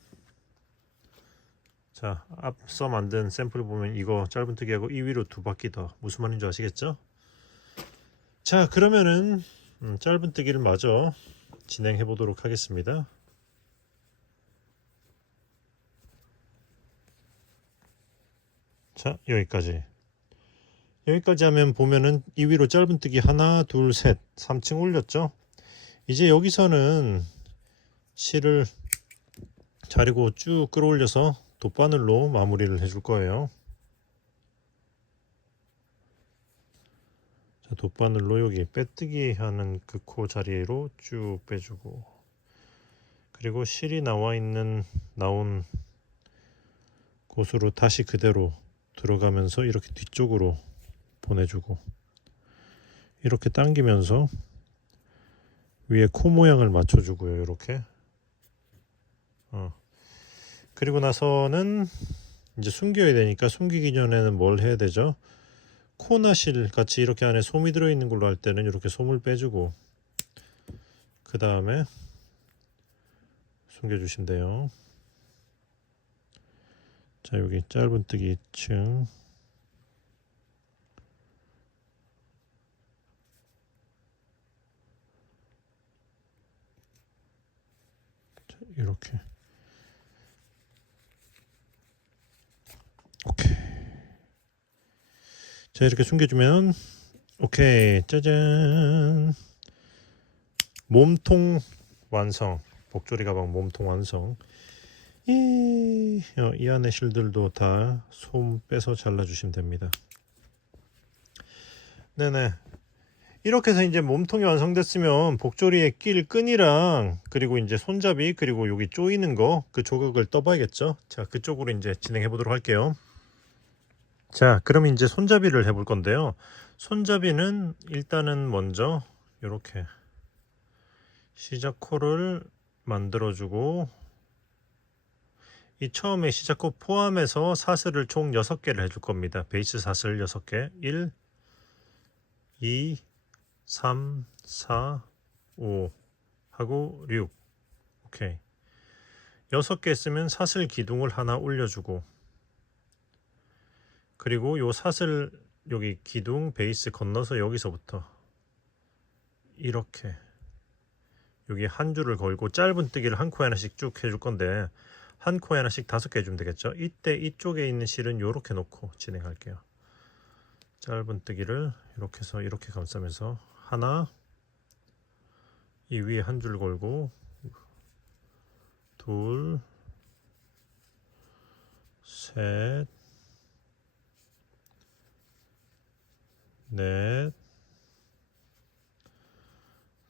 자 앞서 만든 샘플 보면 이거 짧은뜨기하고 이 위로 2바퀴 더. 무슨 말인지 아시겠죠? 자 그러면은 짧은뜨기를 마저 진행해 보도록 하겠습니다. 자 여기까지 하면 보면은 이 위로 짧은뜨기 하나 둘 셋 3층 올렸죠. 이제 여기서는 실을 자르고 쭉 끌어올려서 돗바늘로 마무리를 해줄 거예요. 자, 돗바늘로 여기 빼뜨기 하는 그 코 자리로 쭉 빼주고, 그리고 실이 나온 곳으로 다시 그대로 들어가면서 이렇게 뒤쪽으로 보내주고, 이렇게 당기면서 위에 코 모양을 맞춰주고요. 이렇게 그리고 나서는 이제 숨겨야 되니까 숨기기 전에는 뭘 해야 되죠? 코나실 같이 이렇게 안에 솜이 들어있는 걸로 할 때는 이렇게 솜을 빼주고 그 다음에 숨겨주신대요. 자 여기 짧은뜨기 2층 이렇게 오케이. 자 이렇게 숨겨주면 오케이 짜잔 몸통 완성. 복조리 가방 몸통 완성. 이 안에 실들도 다 솜 빼서 잘라주시면 됩니다. 네네 이렇게 해서 이제 몸통이 완성됐으면 복조리에 낄 끈이랑 그리고 이제 손잡이 그리고 여기 조이는 거 그 조각을 떠봐야겠죠. 자 그쪽으로 이제 진행해 보도록 할게요. 자 그럼 이제 손잡이를 해볼 건데요. 손잡이는 일단은 먼저 이렇게 시작 코를 만들어주고 이 처음에 시작 코 포함해서 사슬을 총 6개를 해줄 겁니다. 베이스 사슬 6개 1 2 3 4 5 하고 6 오케이 6개 했으면 사슬 기둥을 하나 올려주고 그리고 요 사슬 여기 기둥 베이스 건너서 여기서부터 이렇게 여기 한 줄을 걸고 짧은뜨기를 한 코에 하나씩 쭉 해줄 건데 한 코에 하나씩 5개 해주면 되겠죠. 이때 이쪽에 있는 실은 이렇게 놓고 진행할게요. 짧은뜨기를 이렇게 해서 이렇게 감싸면서 하나 이 위에 한 줄 걸고 둘 셋 넷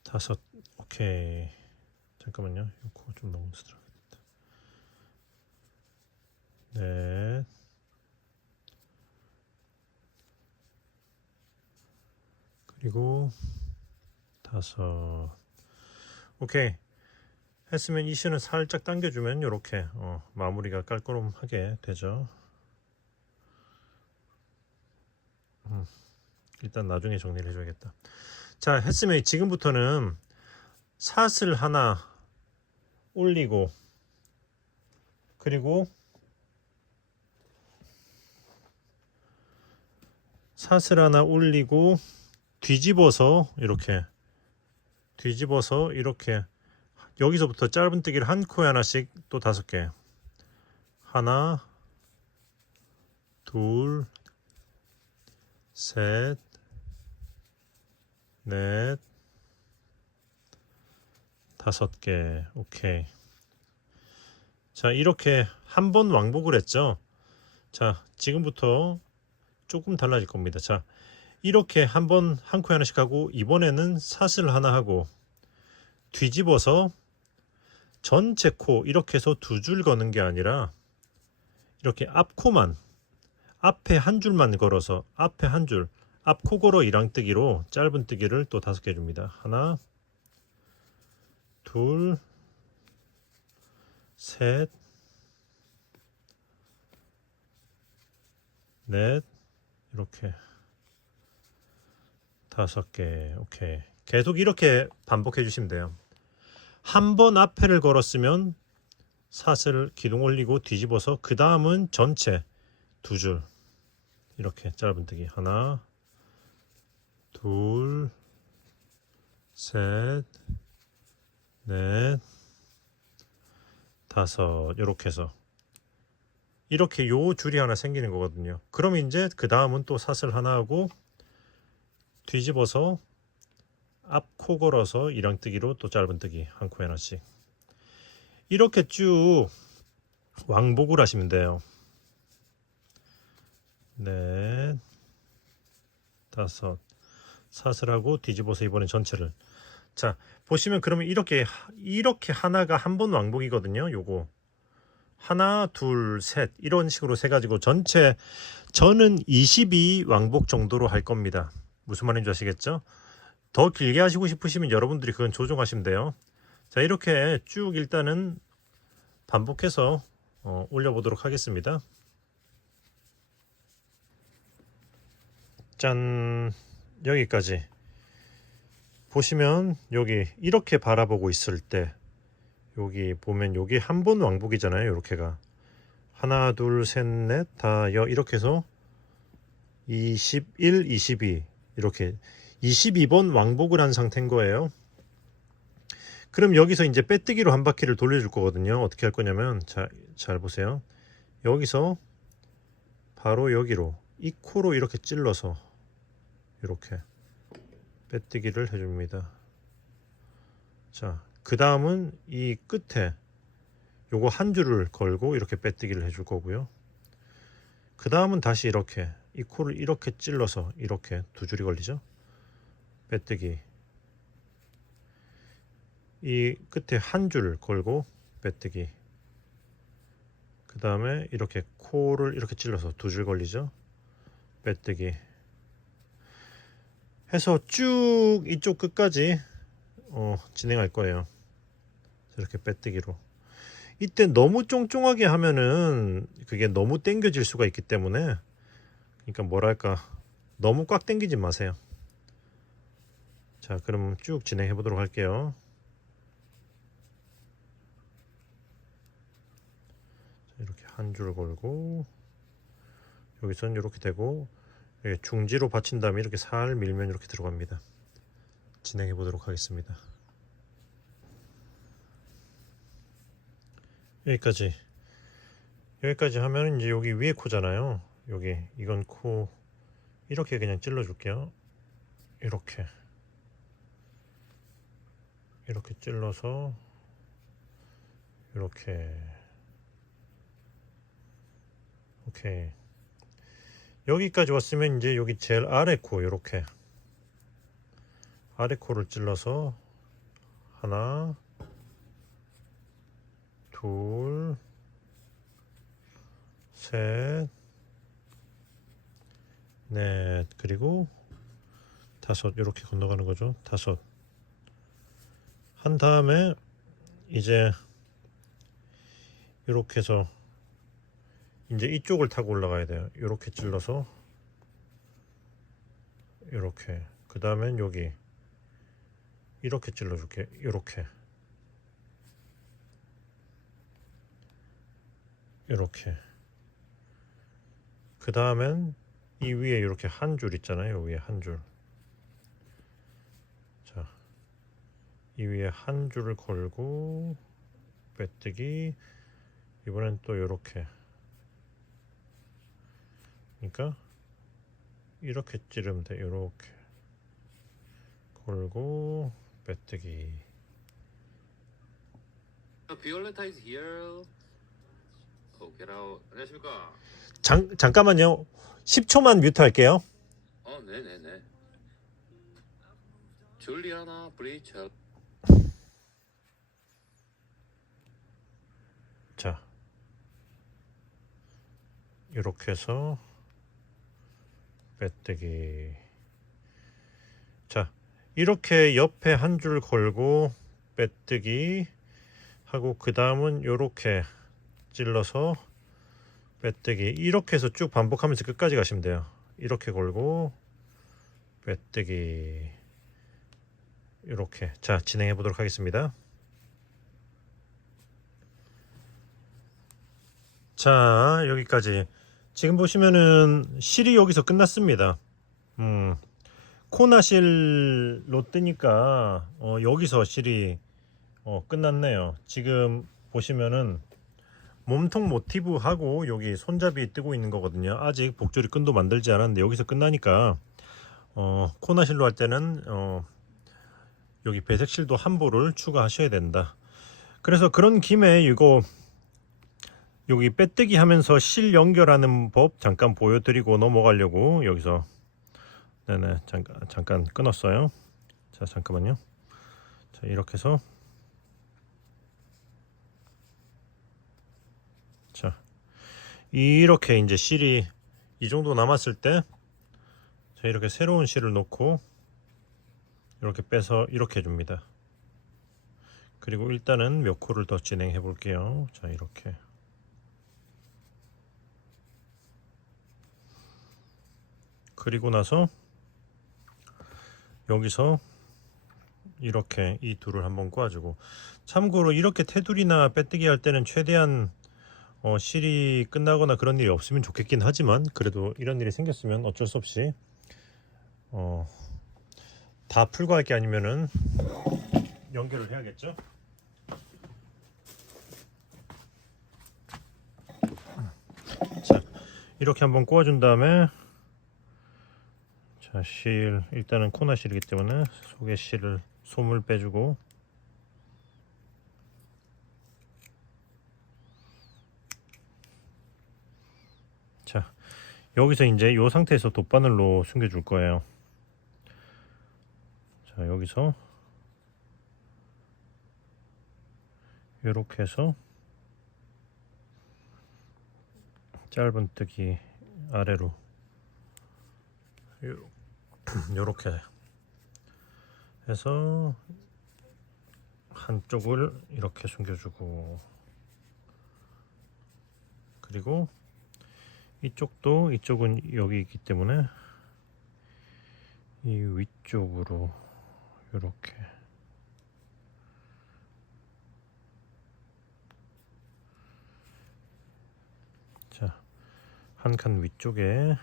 다섯 오케이 잠깐만요 이 코 좀 너무 들어가겠다 넷 그리고 다섯 오케이 했으면 이 실은 살짝 당겨주면 이렇게 마무리가 깔끔하게 되죠. 일단 나중에 정리를 해줘야겠다. 자 했으면 지금부터는 사슬 하나 올리고 그리고 사슬 하나 올리고 뒤집어서 이렇게 여기서부터 짧은뜨기를 한 코에 하나씩 또 5개. 하나, 둘, 셋, 넷, 5개. 오케이. 자, 이렇게 한 번 왕복을 했죠. 자, 지금부터 조금 달라질 겁니다. 자, 이렇게 한 코에 하나씩 하고, 이번에는 사슬 하나 하고 뒤집어서 전체 코 이렇게 해서 2줄 거는 게 아니라 이렇게 앞코만, 앞에 한 줄만 걸어서, 앞에 한 줄, 앞코 걸어 이랑뜨기로 짧은뜨기를 또 5개 줍니다. 하나, 둘, 셋, 넷, 이렇게 5개. 오케이. 계속 이렇게 반복해 주시면 돼요. 한 번 앞에를 걸었으면 사슬을 기둥 올리고 뒤집어서, 그 다음은 전체 2줄 이렇게 짧은뜨기. 하나, 둘, 셋, 넷, 5, 이렇게 해서 이렇게 요 줄이 하나 생기는 거거든요. 그럼 이제 그 다음은 또 사슬 하나 하고 뒤집어서 앞코 걸어서 이랑뜨기로 또 짧은뜨기 한 코에 하나씩, 이렇게 쭉 왕복을 하시면 돼요. 넷, 5, 사슬하고 뒤집어서 이번엔 전체를. 자, 보시면 그러면 이렇게 하나가 한 번 왕복이거든요. 요거 하나, 둘, 셋, 이런 식으로 세 가지고 전체 저는 22 왕복 정도로 할 겁니다. 무슨 말인지 아시겠죠? 더 길게 하시고 싶으시면 여러분들이 그건 조정하시면 돼요. 자, 이렇게 쭉 일단은 반복해서 올려보도록 하겠습니다. 짠, 여기까지. 보시면 여기 이렇게 바라보고 있을 때 여기 보면 여기 한 번 왕복이잖아요. 이렇게가 하나, 둘, 셋, 넷, 다 이렇게 해서 21, 22, 이렇게 22번 왕복을 한 상태인 거예요. 그럼 여기서 이제 빼뜨기로 한 바퀴를 돌려줄 거거든요. 어떻게 할 거냐면, 자, 잘 보세요. 여기서 바로 여기로 이 코로 이렇게 찔러서 이렇게 빼뜨기를 해줍니다. 자, 그 다음은 이 끝에 요거 한 줄을 걸고 이렇게 빼뜨기를 해줄 거고요. 그 다음은 다시 이렇게 이 코를 이렇게 찔러서 이렇게 2줄이 걸리죠. 빼뜨기, 이 끝에 한 줄 걸고 빼뜨기, 그 다음에 이렇게 코를 이렇게 찔러서 2줄 걸리죠. 빼뜨기 해서 쭉 이쪽 끝까지 진행할 거예요. 이렇게 빼뜨기로. 이때 너무 쫑쫑하게 하면은 그게 너무 당겨질 수가 있기 때문에, 그러니까 뭐랄까, 너무 꽉 당기지 마세요. 자, 그럼 쭉 진행해 보도록 할게요. 이렇게 한 줄 걸고 여기서는 이렇게 되고, 중지로 받친 다음에 이렇게 살 밀면 이렇게 들어갑니다. 진행해 보도록 하겠습니다. 여기까지 하면 이제 여기 위에 코잖아요. 여기 이건 코 이렇게 그냥 찔러 줄게요. 이렇게 찔러서 이렇게. 오케이. 여기까지 왔으면 이제 여기 제일 아래 코, 이렇게 아래 코를 찔러서 하나, 둘, 셋, 넷, 그리고 5, 이렇게 건너가는 거죠. 5 한 다음에 이제 이렇게 해서 이제 이쪽을 타고 올라가야 돼요. 이렇게 찔러서 이렇게, 그 다음엔 여기 이렇게 찔러줄게. 이렇게 이렇게. 그 다음엔 이 위에 이렇게 한 줄 있잖아요. 위에 한 줄. 자, 이 위에 한 줄을 걸고 빼뜨기. 이번엔 또 이렇게. 그러니까 이렇게 찌르면 돼. 이렇게 걸고 빼뜨기. Violetta is here. Oh, get out. 안녕하십니까? 잠깐만요. 10초만 뮤트 할게요. 네네네. 줄리아나 브리첼. 자, 이렇게 해서 빼뜨기. 자, 이렇게 옆에 한 줄 걸고 빼뜨기 하고 그 다음은 이렇게 찔러서 빼뜨기. 이렇게 해서 쭉 반복하면서 끝까지 가시면 돼요. 이렇게 걸고 빼뜨기. 이렇게. 자, 진행해 보도록 하겠습니다. 자, 여기까지. 지금 보시면은 실이 여기서 끝났습니다. 코나실로 뜨니까 여기서 실이 끝났네요. 지금 보시면은 몸통 모티브하고 여기 손잡이 뜨고 있는 거거든요. 아직 복조리 끈도 만들지 않았는데 여기서 끝나니까 코나실로 할 때는 여기 배색실도 한 보를 추가하셔야 된다. 그래서 그런 김에 이거 여기 빼뜨기 하면서 실 연결하는 법 잠깐 보여드리고 넘어가려고 여기서 네네 잠깐 끊었어요. 자, 잠깐만요. 자, 이렇게 해서 자, 이렇게 이제 실이 이 정도 남았을 때 자, 이렇게 새로운 실을 놓고 이렇게 빼서 이렇게 해줍니다. 그리고 일단은 몇 코를 더 진행해 볼게요. 자, 이렇게 그리고 나서 여기서 이렇게 이 둘을 한번 꽈주고, 참고로 이렇게 테두리나 빼뜨기 할 때는 최대한 실이 끝나거나 그런 일이 없으면 좋겠긴 하지만 그래도 이런 일이 생겼으면 어쩔 수 없이 다 풀고 할 게 아니면은 연결을 해야겠죠. 자, 이렇게 한번 꼬아준 다음에 자, 실 일단은 코나 실이기 때문에 속에 실을 솜을 빼주고 자, 여기서 이제 이 상태에서 돗바늘로 숨겨줄 거예요. 자, 여기서 이렇게 해서 짧은뜨기 아래로 요렇게 해서 한쪽을 이렇게 숨겨주고, 그리고 이쪽은 여기 있기 때문에 이 위쪽으로 이렇게 자, 한 칸 위쪽에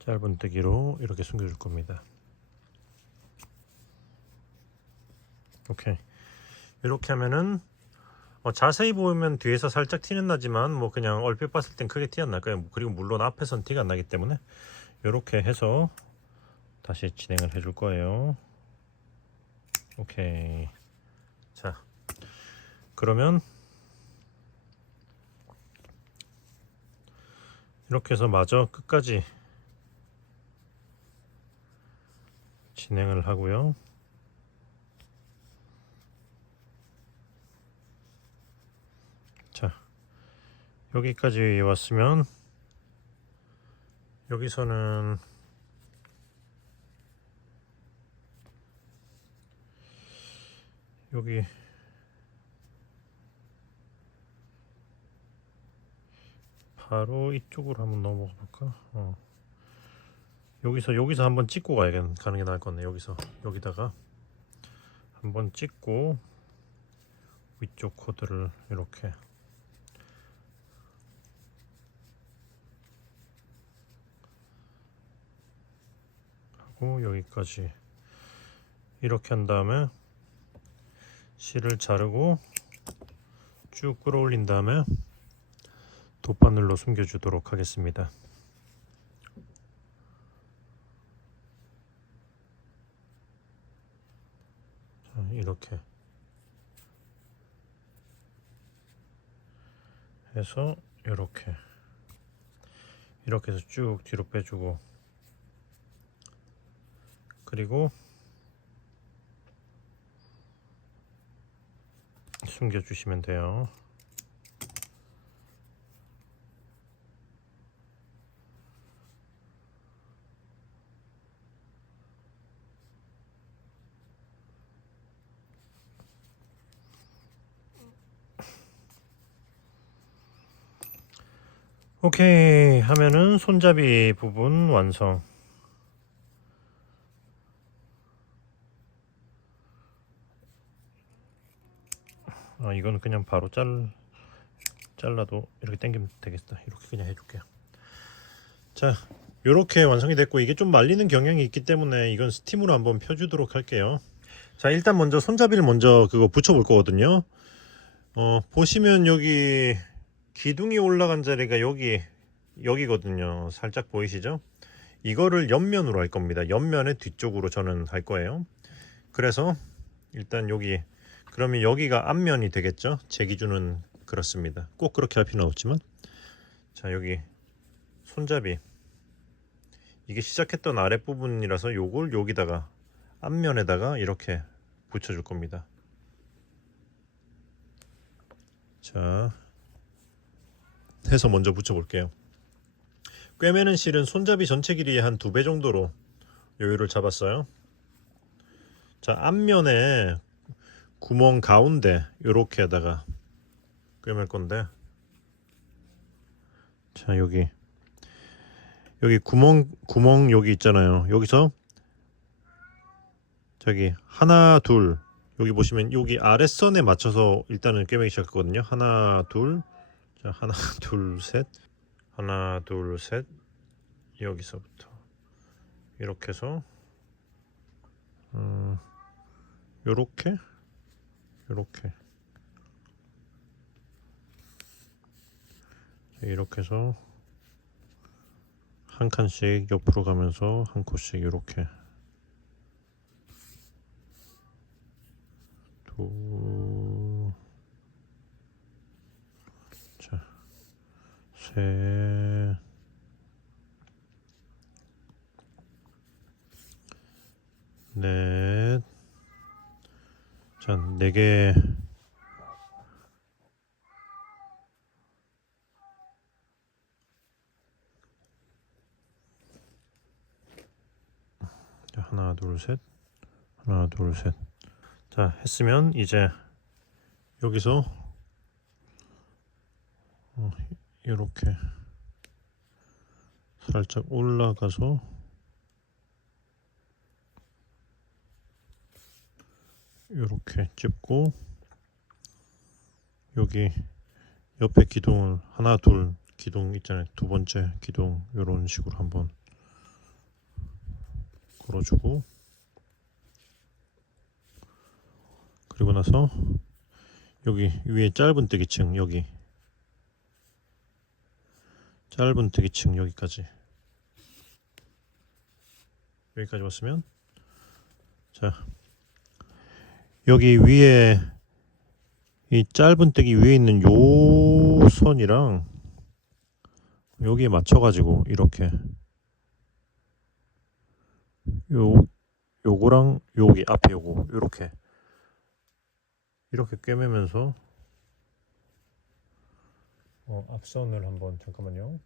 짧은뜨기로 이렇게 숨겨줄 겁니다. 오케이. 이렇게 하면은 자세히 보면 뒤에서 살짝 티는 나지만 뭐 그냥 얼핏 봤을 땐 크게 티 안 날 거예요. 그리고 물론 앞에선 티가 안 나기 때문에 이렇게 해서 다시 진행을 해줄 거예요. 오케이. 자, 그러면 이렇게 해서 마저 끝까지 진행을 하고요. 자, 여기까지 왔으면 여기서는 여기 바로 이쪽으로 한번 넘어가 볼까? 여기서 한번 찍고 가는 게 나을 것 같네. 여기다가 한번 찍고 위쪽 코드를 이렇게 그리고 여기까지 이렇게 한 다음에 실을 자르고 쭉 끌어올린 다음에 돗바늘로 숨겨주도록 하겠습니다. 자, 이렇게 해서 이렇게 해서 쭉 뒤로 빼주고, 그리고 숨겨주시면 돼요. 오케이 하면은 손잡이 부분 완성. 이건 그냥 바로 잘라도 이렇게 당기면 되겠다. 이렇게 그냥 해줄게요. 자, 이렇게 완성이 됐고, 이게 좀 말리는 경향이 있기 때문에 이건 스팀으로 한번 펴주도록 할게요. 자, 일단 먼저 손잡이를 먼저 그거 붙여볼 거거든요. 보시면 여기 기둥이 올라간 자리가 여기거든요. 살짝 보이시죠? 이거를 옆면으로 할 겁니다. 옆면의 뒤쪽으로 저는 할 거예요. 그래서 일단 그러면 여기가 앞면이 되겠죠? 제 기준은 그렇습니다. 꼭 그렇게 할 필요는 없지만. 자, 여기 손잡이, 이게 시작했던 아랫부분이라서 요걸 여기다가 앞면에다가 이렇게 붙여줄 겁니다. 자, 해서 먼저 붙여볼게요. 꿰매는 실은 손잡이 전체 길이의 한 2배 정도로 여유를 잡았어요. 자, 앞면에 구멍 가운데 요렇게다가 꿰맬 건데, 자, 여기 구멍 여기 있잖아요. 여기서 저기 하나 둘, 여기 보시면 여기 아랫선에 맞춰서 일단은 꿰매기 시작했거든요. 하나 둘, 자, 하나 둘 셋, 하나 둘 셋, 여기서부터 이렇게 해서 요렇게 이렇게 해서 한 칸씩 옆으로 가면서 한 코씩 이렇게 자, 셋, 넷, 자, 4개, 하나 둘 셋, 하나 둘 셋. 자, 했으면 이제 여기서 이렇게 살짝 올라가서 이렇게 찝고, 여기 옆에 기둥을 하나 둘 기둥 있잖아요. 2번째 기둥 이런 식으로 한번 걸어주고, 그리고 나서 여기 위에 짧은 뜨기층, 여기 짧은 뜨기층 여기까지 왔으면, 자, 여기 위에 이 짧은 뜨기 위에 있는 요 선이랑 여기에 맞춰가지고 이렇게 요거랑 여기 앞에 요거 이렇게 꿰매면서 앞선을 한번, 잠깐만요.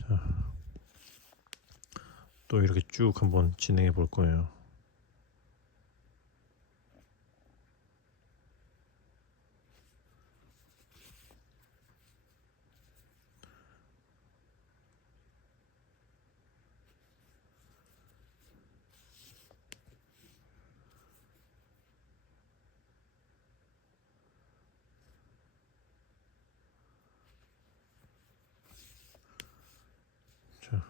자, 또 이렇게 쭉 한번 진행해 볼 거예요. 자,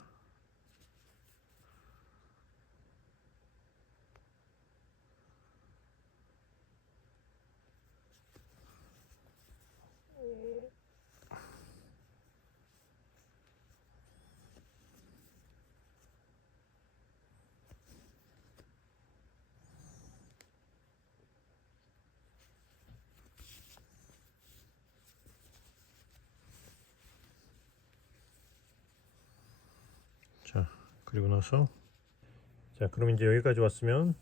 그리고 나서 자, 그럼 이제 여기까지 왔으면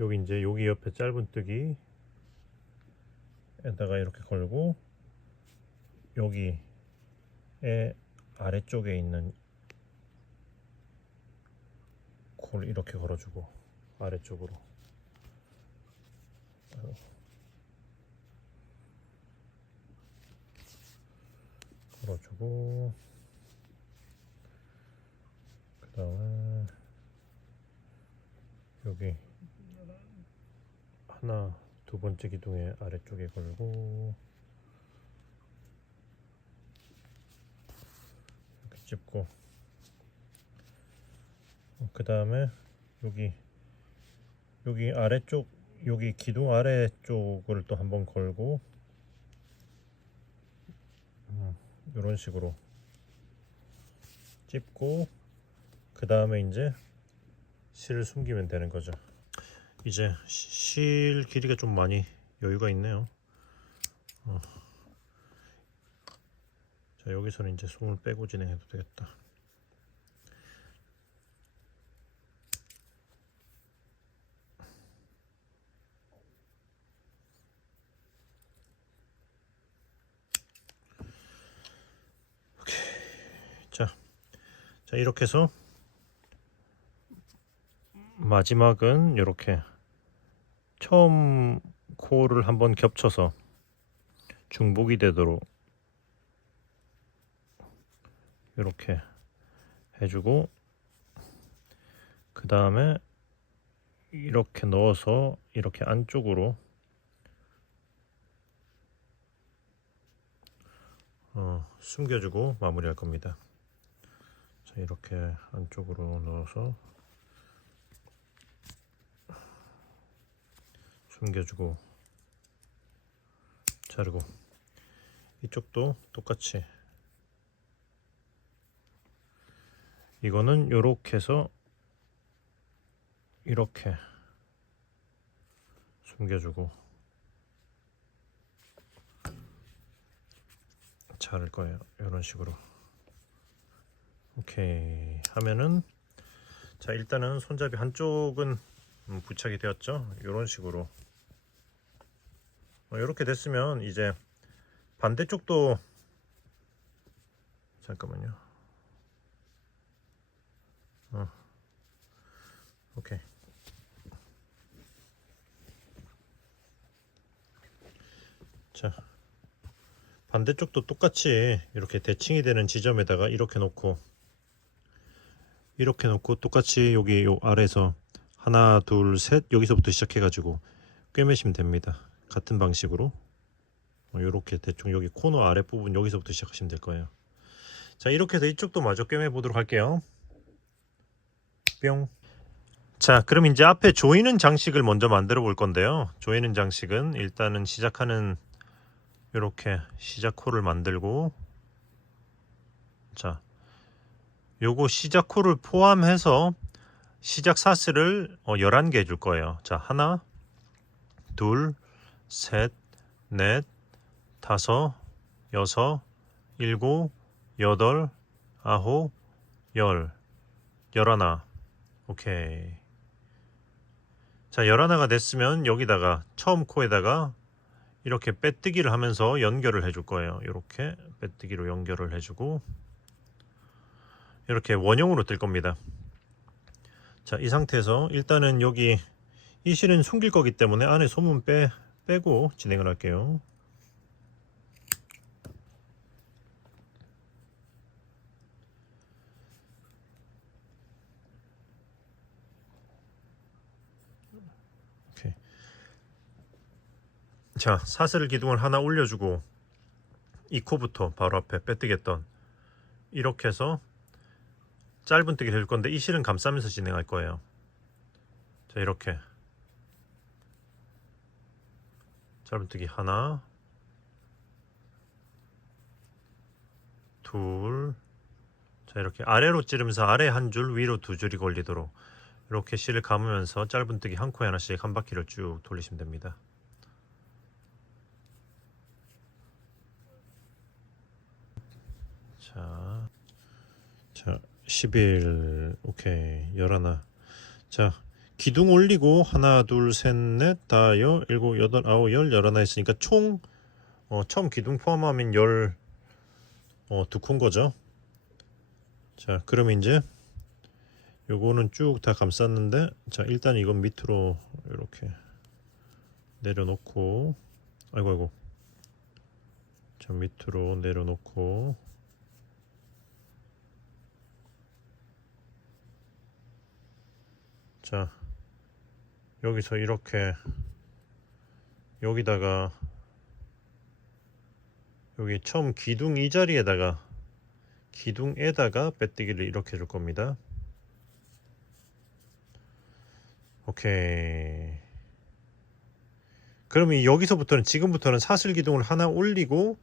여기 이제 여기 옆에 짧은뜨기에다가 이렇게 걸고 여기에 아래쪽에 있는 콜 이렇게 걸어주고 아래쪽으로 걸어주고 그 다음에 여기 하나 두 번째 기둥에 아래쪽에 걸고 이렇게 찝고 그 다음에 여기 아래쪽 여기 기둥 아래쪽을 또 한번 걸고 이런 식으로 찝고 그 다음에 이제 실을 숨기면 되는 거죠. 이제 실 길이가 좀 많이 여유가 있네요. 자, 여기서는 이제 손을 빼고 진행해도 되겠다. 오케이. 자 이렇게 해서 마지막은 이렇게 처음 코를 한번 겹쳐서 중복이 되도록 이렇게 해주고 그 다음에 이렇게 넣어서 이렇게 안쪽으로 숨겨주고 마무리할 겁니다. 자, 이렇게 안쪽으로 넣어서 숨겨주고 자르고 이쪽도 똑같이 이거는 요렇게 해서 이렇게 숨겨주고 자를 거예요. 이런 식으로. 오케이 하면은 자 일단은 손잡이 한쪽은 부착이 되었죠. 이런 식으로 이렇게 됐으면 이제 반대쪽도 잠깐만요. 오케이. 자 반대쪽도 똑같이 이렇게 대칭이 되는 지점에다가 이렇게 놓고 똑같이 여기 요 아래에서 하나 둘 셋 여기서부터 시작해 가지고 꿰매시면 됩니다. 같은 방식으로 이렇게 대충 여기 코너 아랫부분 여기서부터 시작하시면 될 거예요. 자 이렇게 해서 이쪽도 마저 꿰매 보도록 할게요. 뿅. 자 그럼 이제 앞에 조이는 장식을 먼저 만들어 볼 건데요. 조이는 장식은 일단은 시작하는 이렇게 시작 코를 만들고 자 요거 시작 코를 포함해서 시작 사슬을 11개 해줄 거예요. 자 하나 둘 셋 넷 다섯 여섯 일곱 여덟 아홉 열 열하나. 오케이. 자 11가 됐으면 여기다가 처음 코에다가 이렇게 빼뜨기를 하면서 연결을 해줄 거예요. 이렇게 빼뜨기로 연결을 해주고 이렇게 원형으로 뜰 겁니다. 자, 이 상태에서 일단은 여기 이 실은 숨길 거기 때문에 안에 소문 빼고 진행을 할게요. 오케이. 자, 사슬 기둥을 하나 올려주고 이 코부터 바로 앞에 빼뜨겠던 이렇게 해서 짧은뜨기를 해줄 건데 이 실은 감싸면서 진행할 거예요. 자 이렇게 짧은뜨기 하나 둘 자 이렇게 아래로 찌르면서 아래 한 줄 위로 두 줄이 걸리도록 이렇게 실을 감으면서 짧은뜨기 한 코에 하나씩 한 바퀴를 쭉 돌리시면 됩니다. 자 11. 오케이. 11. 자, 기둥 올리고 하나, 둘, 셋, 넷, 다, 여, 일곱, 여덟, 아홉, 열, 11 했으니까 총 처음 기둥 포함하면 두 콘 거죠. 자, 그럼 이제 요거는 쭉 다 감쌌는데, 자, 일단 이건 밑으로 이렇게 내려놓고, 아이고, 자, 밑으로 내려놓고, 자, 여기서 이렇게 여기다가 여기 처음 기둥 이 자리에다가 기둥에다가 빼뜨기를 이렇게 해줄 겁니다. 오케이. 그러면 여기서부터는 지금부터는 사슬 기둥을 하나 올리고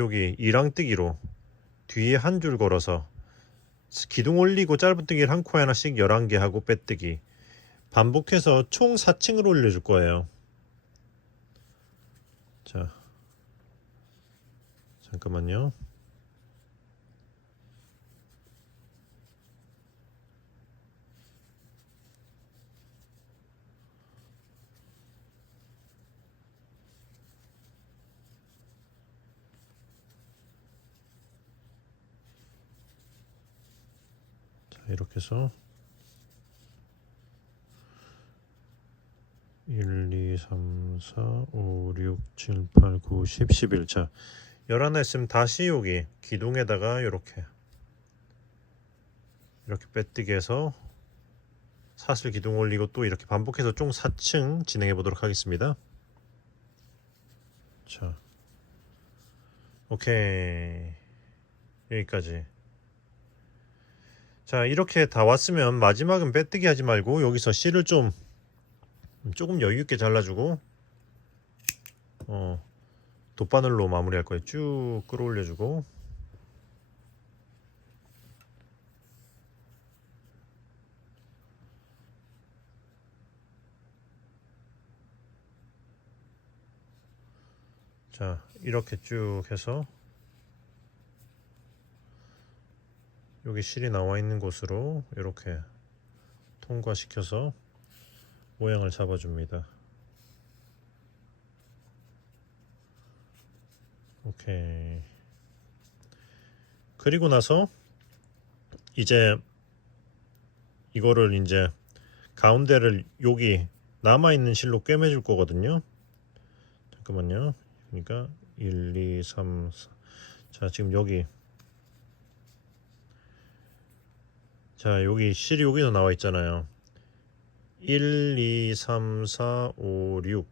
여기 이랑뜨기로 뒤에 한 줄 걸어서 기둥 올리고 짧은뜨기를 한 코에 하나씩 11개 하고 빼뜨기 반복해서 총 4층을 올려줄 거예요. 자, 잠깐만요. 자, 이렇게 해서 1, 2, 3, 4, 5, 6, 7, 8, 9, 10, 11. 자, 11 했으면 다시 여기 기둥에다가 이렇게 빼뜨기 해서 사슬 기둥 올리고 또 이렇게 반복해서 총 4층 진행해 보도록 하겠습니다. 자, 오케이. 여기까지. 자, 이렇게 다 왔으면 마지막은 빼뜨기 하지 말고 여기서 실을 조금 여유 있게 잘라주고 돗바늘로 마무리할 거예요. 쭉 끌어올려주고 자, 이렇게 쭉 해서 여기 실이 나와 있는 곳으로 이렇게 통과시켜서 모양을 잡아줍니다. 오케이. 그리고 나서 이제 이거를 이제 가운데를 여기 남아있는 실로 꿰매줄 거거든요. 잠깐만요. 그러니까 1, 2, 3, 4. 자, 지금 여기 자, 여기 실이 여기서 나와 있잖아요. 1, 2, 3, 4, 5, 6.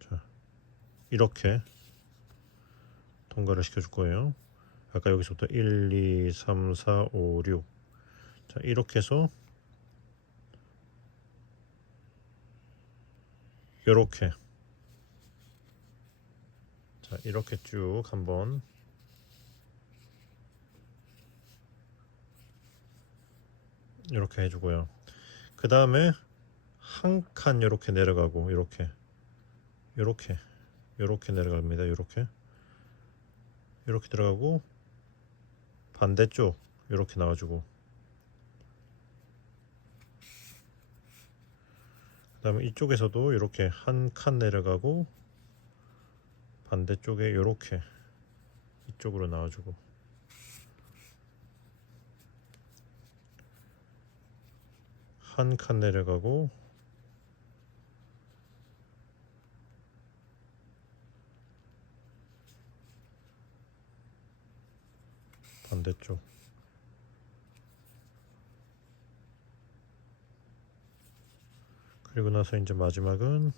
자, 이렇게 통과를 시켜줄 거예요. 아까 여기서부터 1, 2, 3, 4, 5, 6. 자, 이렇게 해서 요렇게 자, 이렇게 쭉 한번 이렇게 해주고요. 그 다음에 한 칸 이렇게 내려가고 이렇게 내려갑니다. 이렇게 들어가고 반대쪽 이렇게 나와주고 그 다음에 이쪽에서도 이렇게 한 칸 내려가고 반대쪽에 이렇게 이쪽으로 나와주고 한 칸 내려가고 반대쪽 그리고 나서 이제 마지막은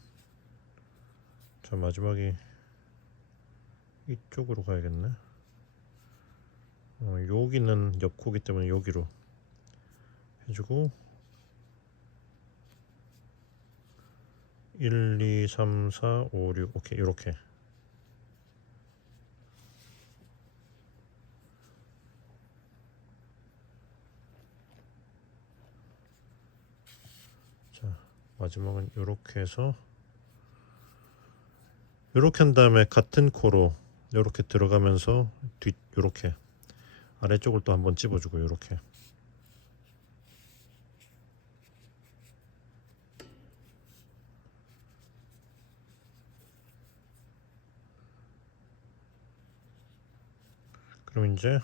저 마지막이 이쪽으로 가야겠네. 여기는 옆코기 때문에 여기로 해주고 1, 2, 3, 4, 5, 6 오케이 이렇게 자 마지막은 이렇게 해서 이렇게 한 다음에 같은 코로 이렇게 들어가면서 뒤 이렇게 아래쪽을 또 한번 찝어주고 이렇게. 그럼 이제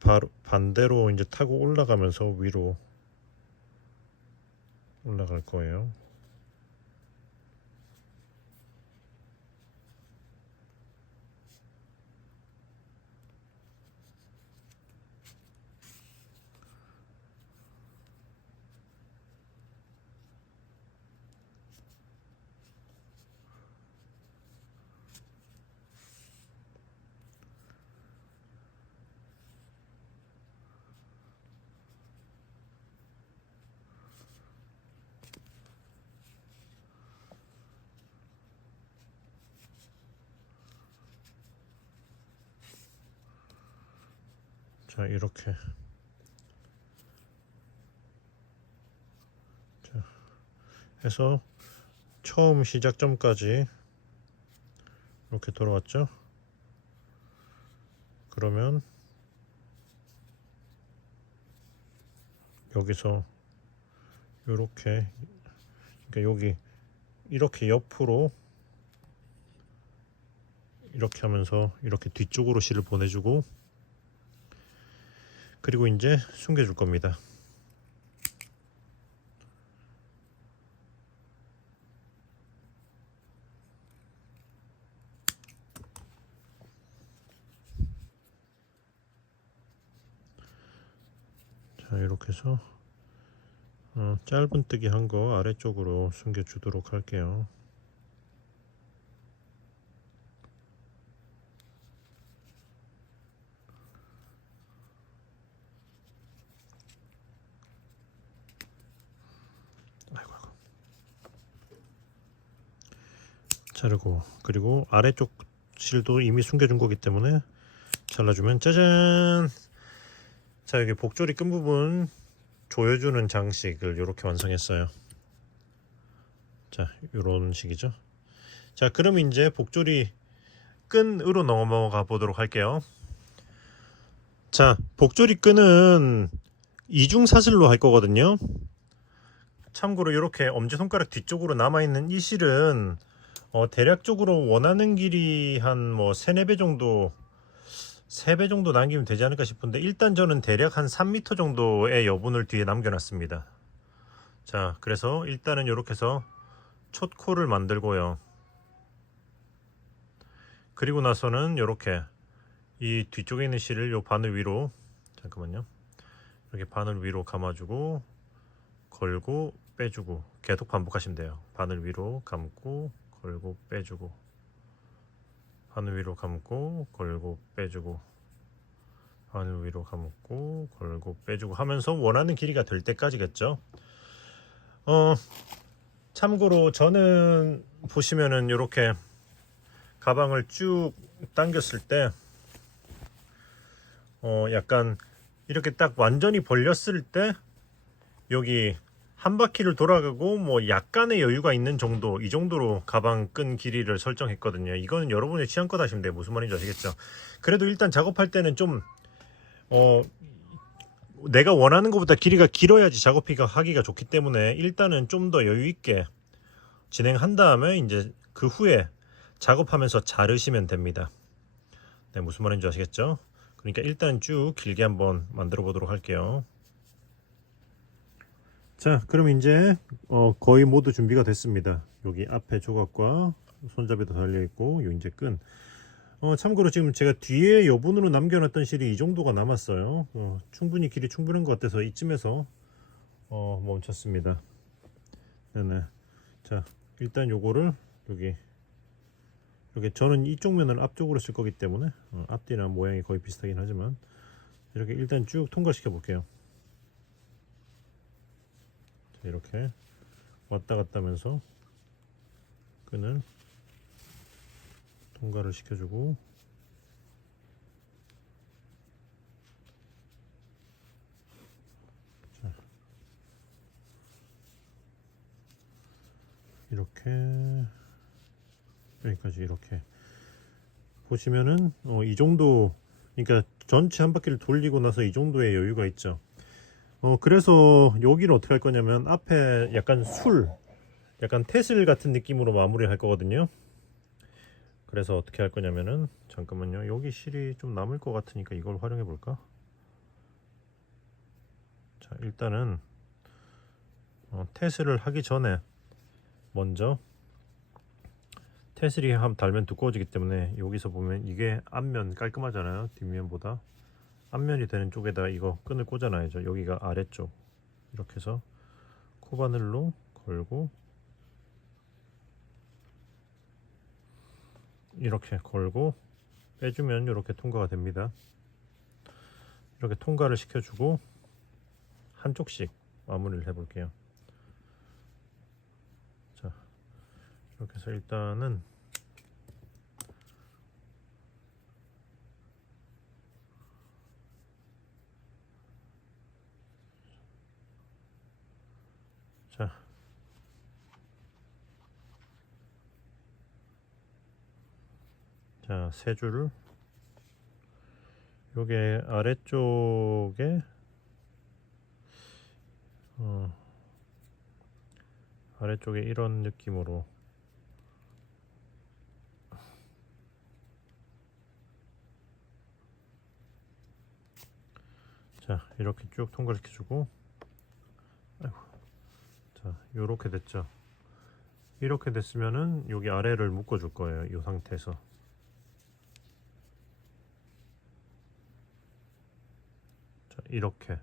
바로 반대로 이제 타고 올라가면서 위로 올라갈 거예요. 자, 이렇게. 자, 해서 처음 시작점까지 이렇게 돌아왔죠. 그러면 여기서 이렇게, 그러니까 여기 이렇게 옆으로 이렇게 하면서 이렇게 뒤쪽으로 실을 보내주고, 그리고 이제 숨겨줄 겁니다. 자, 이렇게 해서 짧은뜨기 한 거 아래쪽으로 숨겨주도록 할게요. 아이고. 자르고, 그리고 아래쪽 실도 이미 숨겨준 거기 때문에 잘라주면 짜잔! 자, 여기 복조리 끝부분 조여주는 장식을 이렇게 완성했어요. 자, 이런 식이죠. 자, 그럼 이제 복조리 끈으로 넘어가 보도록 할게요. 자, 복조리 끈은 이중사슬로 할 거거든요. 참고로 이렇게 엄지손가락 뒤쪽으로 남아있는 이 실은 대략적으로 원하는 길이 한 뭐 3, 4배 정도, 3배 정도 남기면 되지 않을까 싶은데, 일단 저는 대략 한 3m 정도의 여분을 뒤에 남겨놨습니다. 자, 그래서 일단은 이렇게 해서 촛코를 만들고요. 그리고 나서는 이렇게 이 뒤쪽에 있는 실을 요 바늘 위로, 잠깐만요, 이렇게 바늘 위로 감아주고 걸고 빼주고 계속 반복하시면 돼요. 바늘 위로 감고 걸고 빼주고, 바늘 위로 감고 걸고 빼주고, 바늘 위로 감고 걸고 빼주고 하면서 원하는 길이가 될 때까지겠죠. 참고로 저는 보시면은 이렇게 가방을 쭉 당겼을 때 약간 이렇게 딱 완전히 벌렸을 때 여기 한 바퀴를 돌아가고 뭐 약간의 여유가 있는 정도, 이 정도로 가방 끈 길이를 설정했거든요. 이거는 여러분의 취향껏 하시면 돼요. 무슨 말인지 아시겠죠? 그래도 일단 작업할 때는 좀 내가 원하는 것보다 길이가 길어야지 하기가 좋기 때문에 일단은 좀 더 여유 있게 진행한 다음에 이제 그 후에 작업하면서 자르시면 됩니다. 네, 무슨 말인지 아시겠죠? 그러니까 일단 쭉 길게 한번 만들어 보도록 할게요. 자, 그럼 이제 거의 모두 준비가 됐습니다. 여기 앞에 조각과 손잡이도 달려 있고, 요 이제 끈. 참고로 지금 제가 뒤에 여분으로 남겨놨던 실이 이 정도가 남았어요. 충분히 길이 충분한 것 같아서 이쯤에서 멈췄습니다. 네네. 자, 일단 요거를 여기 이렇게, 저는 이쪽 면을 앞쪽으로 쓸 거기 때문에 앞뒤나 모양이 거의 비슷하긴 하지만 이렇게 일단 쭉 통과시켜 볼게요. 자, 이렇게 왔다 갔다 하면서 끈을 통과를 시켜주고, 자, 이렇게 여기까지 이렇게. 보시면은 이 정도, 그러니까 전체 한 바퀴를 돌리고 나서 이 정도의 여유가 있죠. 그래서 여기를 어떻게 할 거냐면 앞에 약간 테슬 같은 느낌으로 마무리를 할 거거든요. 그래서 어떻게 할 거냐면은, 잠깐만요, 여기 실이 좀 남을 것 같으니까 이걸 활용해 볼까. 자, 일단은 테슬을 하기 전에 먼저 테슬이 달면 두꺼워지기 때문에 여기서 보면 이게 앞면 깔끔하잖아요, 뒷면보다. 앞면이 되는 쪽에다 이거 끈을 꽂아놔야죠. 여기가 아래쪽, 이렇게 해서 코바늘로 걸고, 이렇게 걸고 빼주면 이렇게 통과가 됩니다. 이렇게 통과를 시켜주고 한쪽씩 마무리를 해 볼게요. 자, 이렇게 해서 일단은 자, 세 줄을 요게 아래쪽에 아래쪽에 이런 느낌으로, 자, 이렇게 쭉 통과시켜주고, 아이고, 자, 요렇게 됐죠. 이렇게 됐으면은 여기 아래를 묶어 줄 거예요. 이 상태에서. 자, 이렇게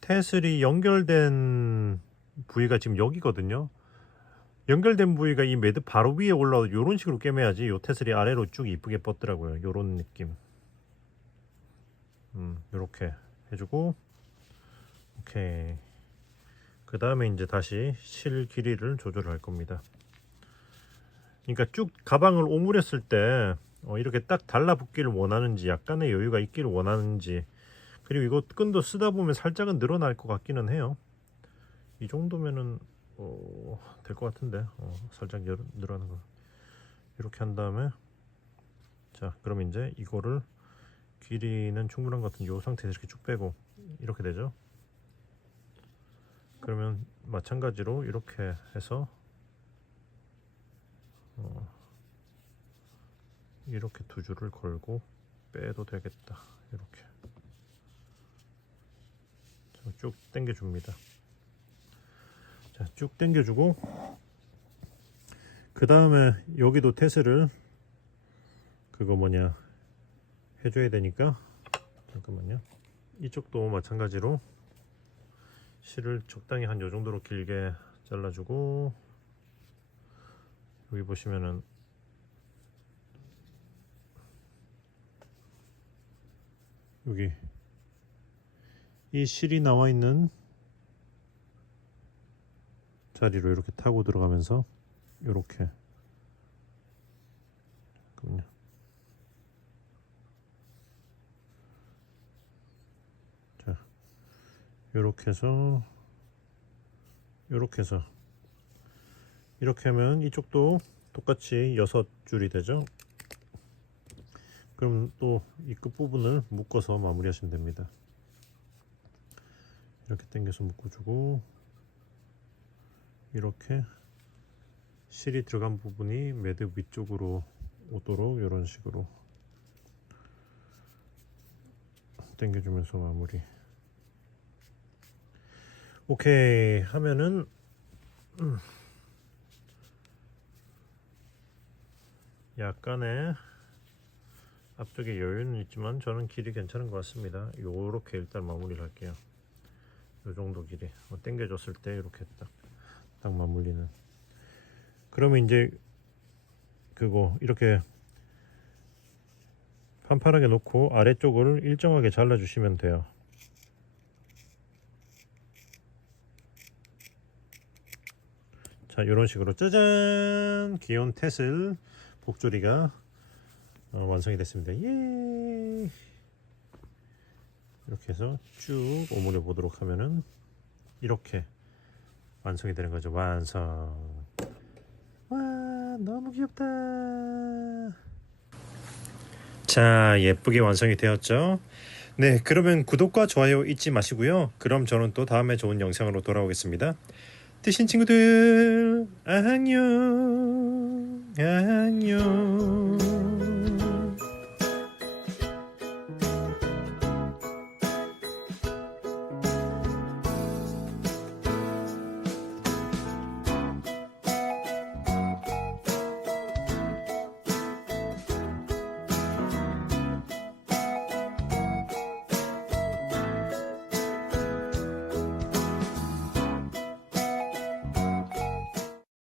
테슬이 연결된 부위가 지금 여기거든요. 연결된 부위가 이 매듭 바로 위에 올라오고 이런 식으로 꿰매야지 요 테슬이 아래로 쭉 이쁘게 뻗더라고요. 요런 느낌. 요렇게 해주고, 오케이. 그 다음에 이제 다시 실 길이를 조절할 겁니다. 그러니까 쭉 가방을 오므렸을 때 이렇게 딱 달라붙기를 원하는지, 약간의 여유가 있기를 원하는지, 그리고 이거 끈도 쓰다 보면 살짝은 늘어날 것 같기는 해요. 이 정도면은 될 것 같은데, 살짝 늘어나는 거 이렇게 한 다음에, 자, 그럼 이제 이거를 길이는 충분한 것 같은 이 상태에서 이렇게 쭉 빼고 이렇게 되죠. 그러면 마찬가지로 이렇게 해서 이렇게 두 줄을 걸고 빼도 되겠다. 이렇게 쭉 당겨 줍니다. 자, 쭉 당겨 주고, 그 다음에 여기도 테슬을 그거 뭐냐 해줘야 되니까, 잠깐만요, 이쪽도 마찬가지로 실을 적당히 한 요 정도로 길게 잘라주고, 여기 보시면은 여기 이 실이 나와 있는 자리로 이렇게 타고 들어가면서 이렇게, 잠깐만요, 자, 이렇게 해서 이렇게 하면 이쪽도 똑같이 6줄이 되죠. 그럼 또 이 끝부분을 묶어서 마무리 하시면 됩니다. 이렇게 당겨서 묶어주고, 이렇게 실이 들어간 부분이 매듭 위쪽으로 오도록 이런 식으로 당겨주면서 마무리. 오케이 하면은 약간의 앞쪽에 여유는 있지만 저는 길이 괜찮은 것 같습니다. 요렇게 일단 마무리를 할게요. 요 정도 길이 당겨줬을 때 이렇게 딱 마무리는. 그러면 이제 그거 이렇게 판판하게 놓고 아래쪽을 일정하게 잘라 주시면 돼요. 자, 이런 식으로 짜잔, 귀여운 테슬 복조리가 완성이 됐습니다. 예. 이렇게 해서 쭉 오므려 보도록 하면은 이렇게 완성이 되는 거죠. 완성. 너무 귀엽다. 자, 예쁘게 완성이 되었죠? 네, 그러면 구독과 좋아요 잊지 마시고요. 그럼 저는 또 다음에 좋은 영상으로 돌아오겠습니다. 뜨신 친구들 안녕. 안녕.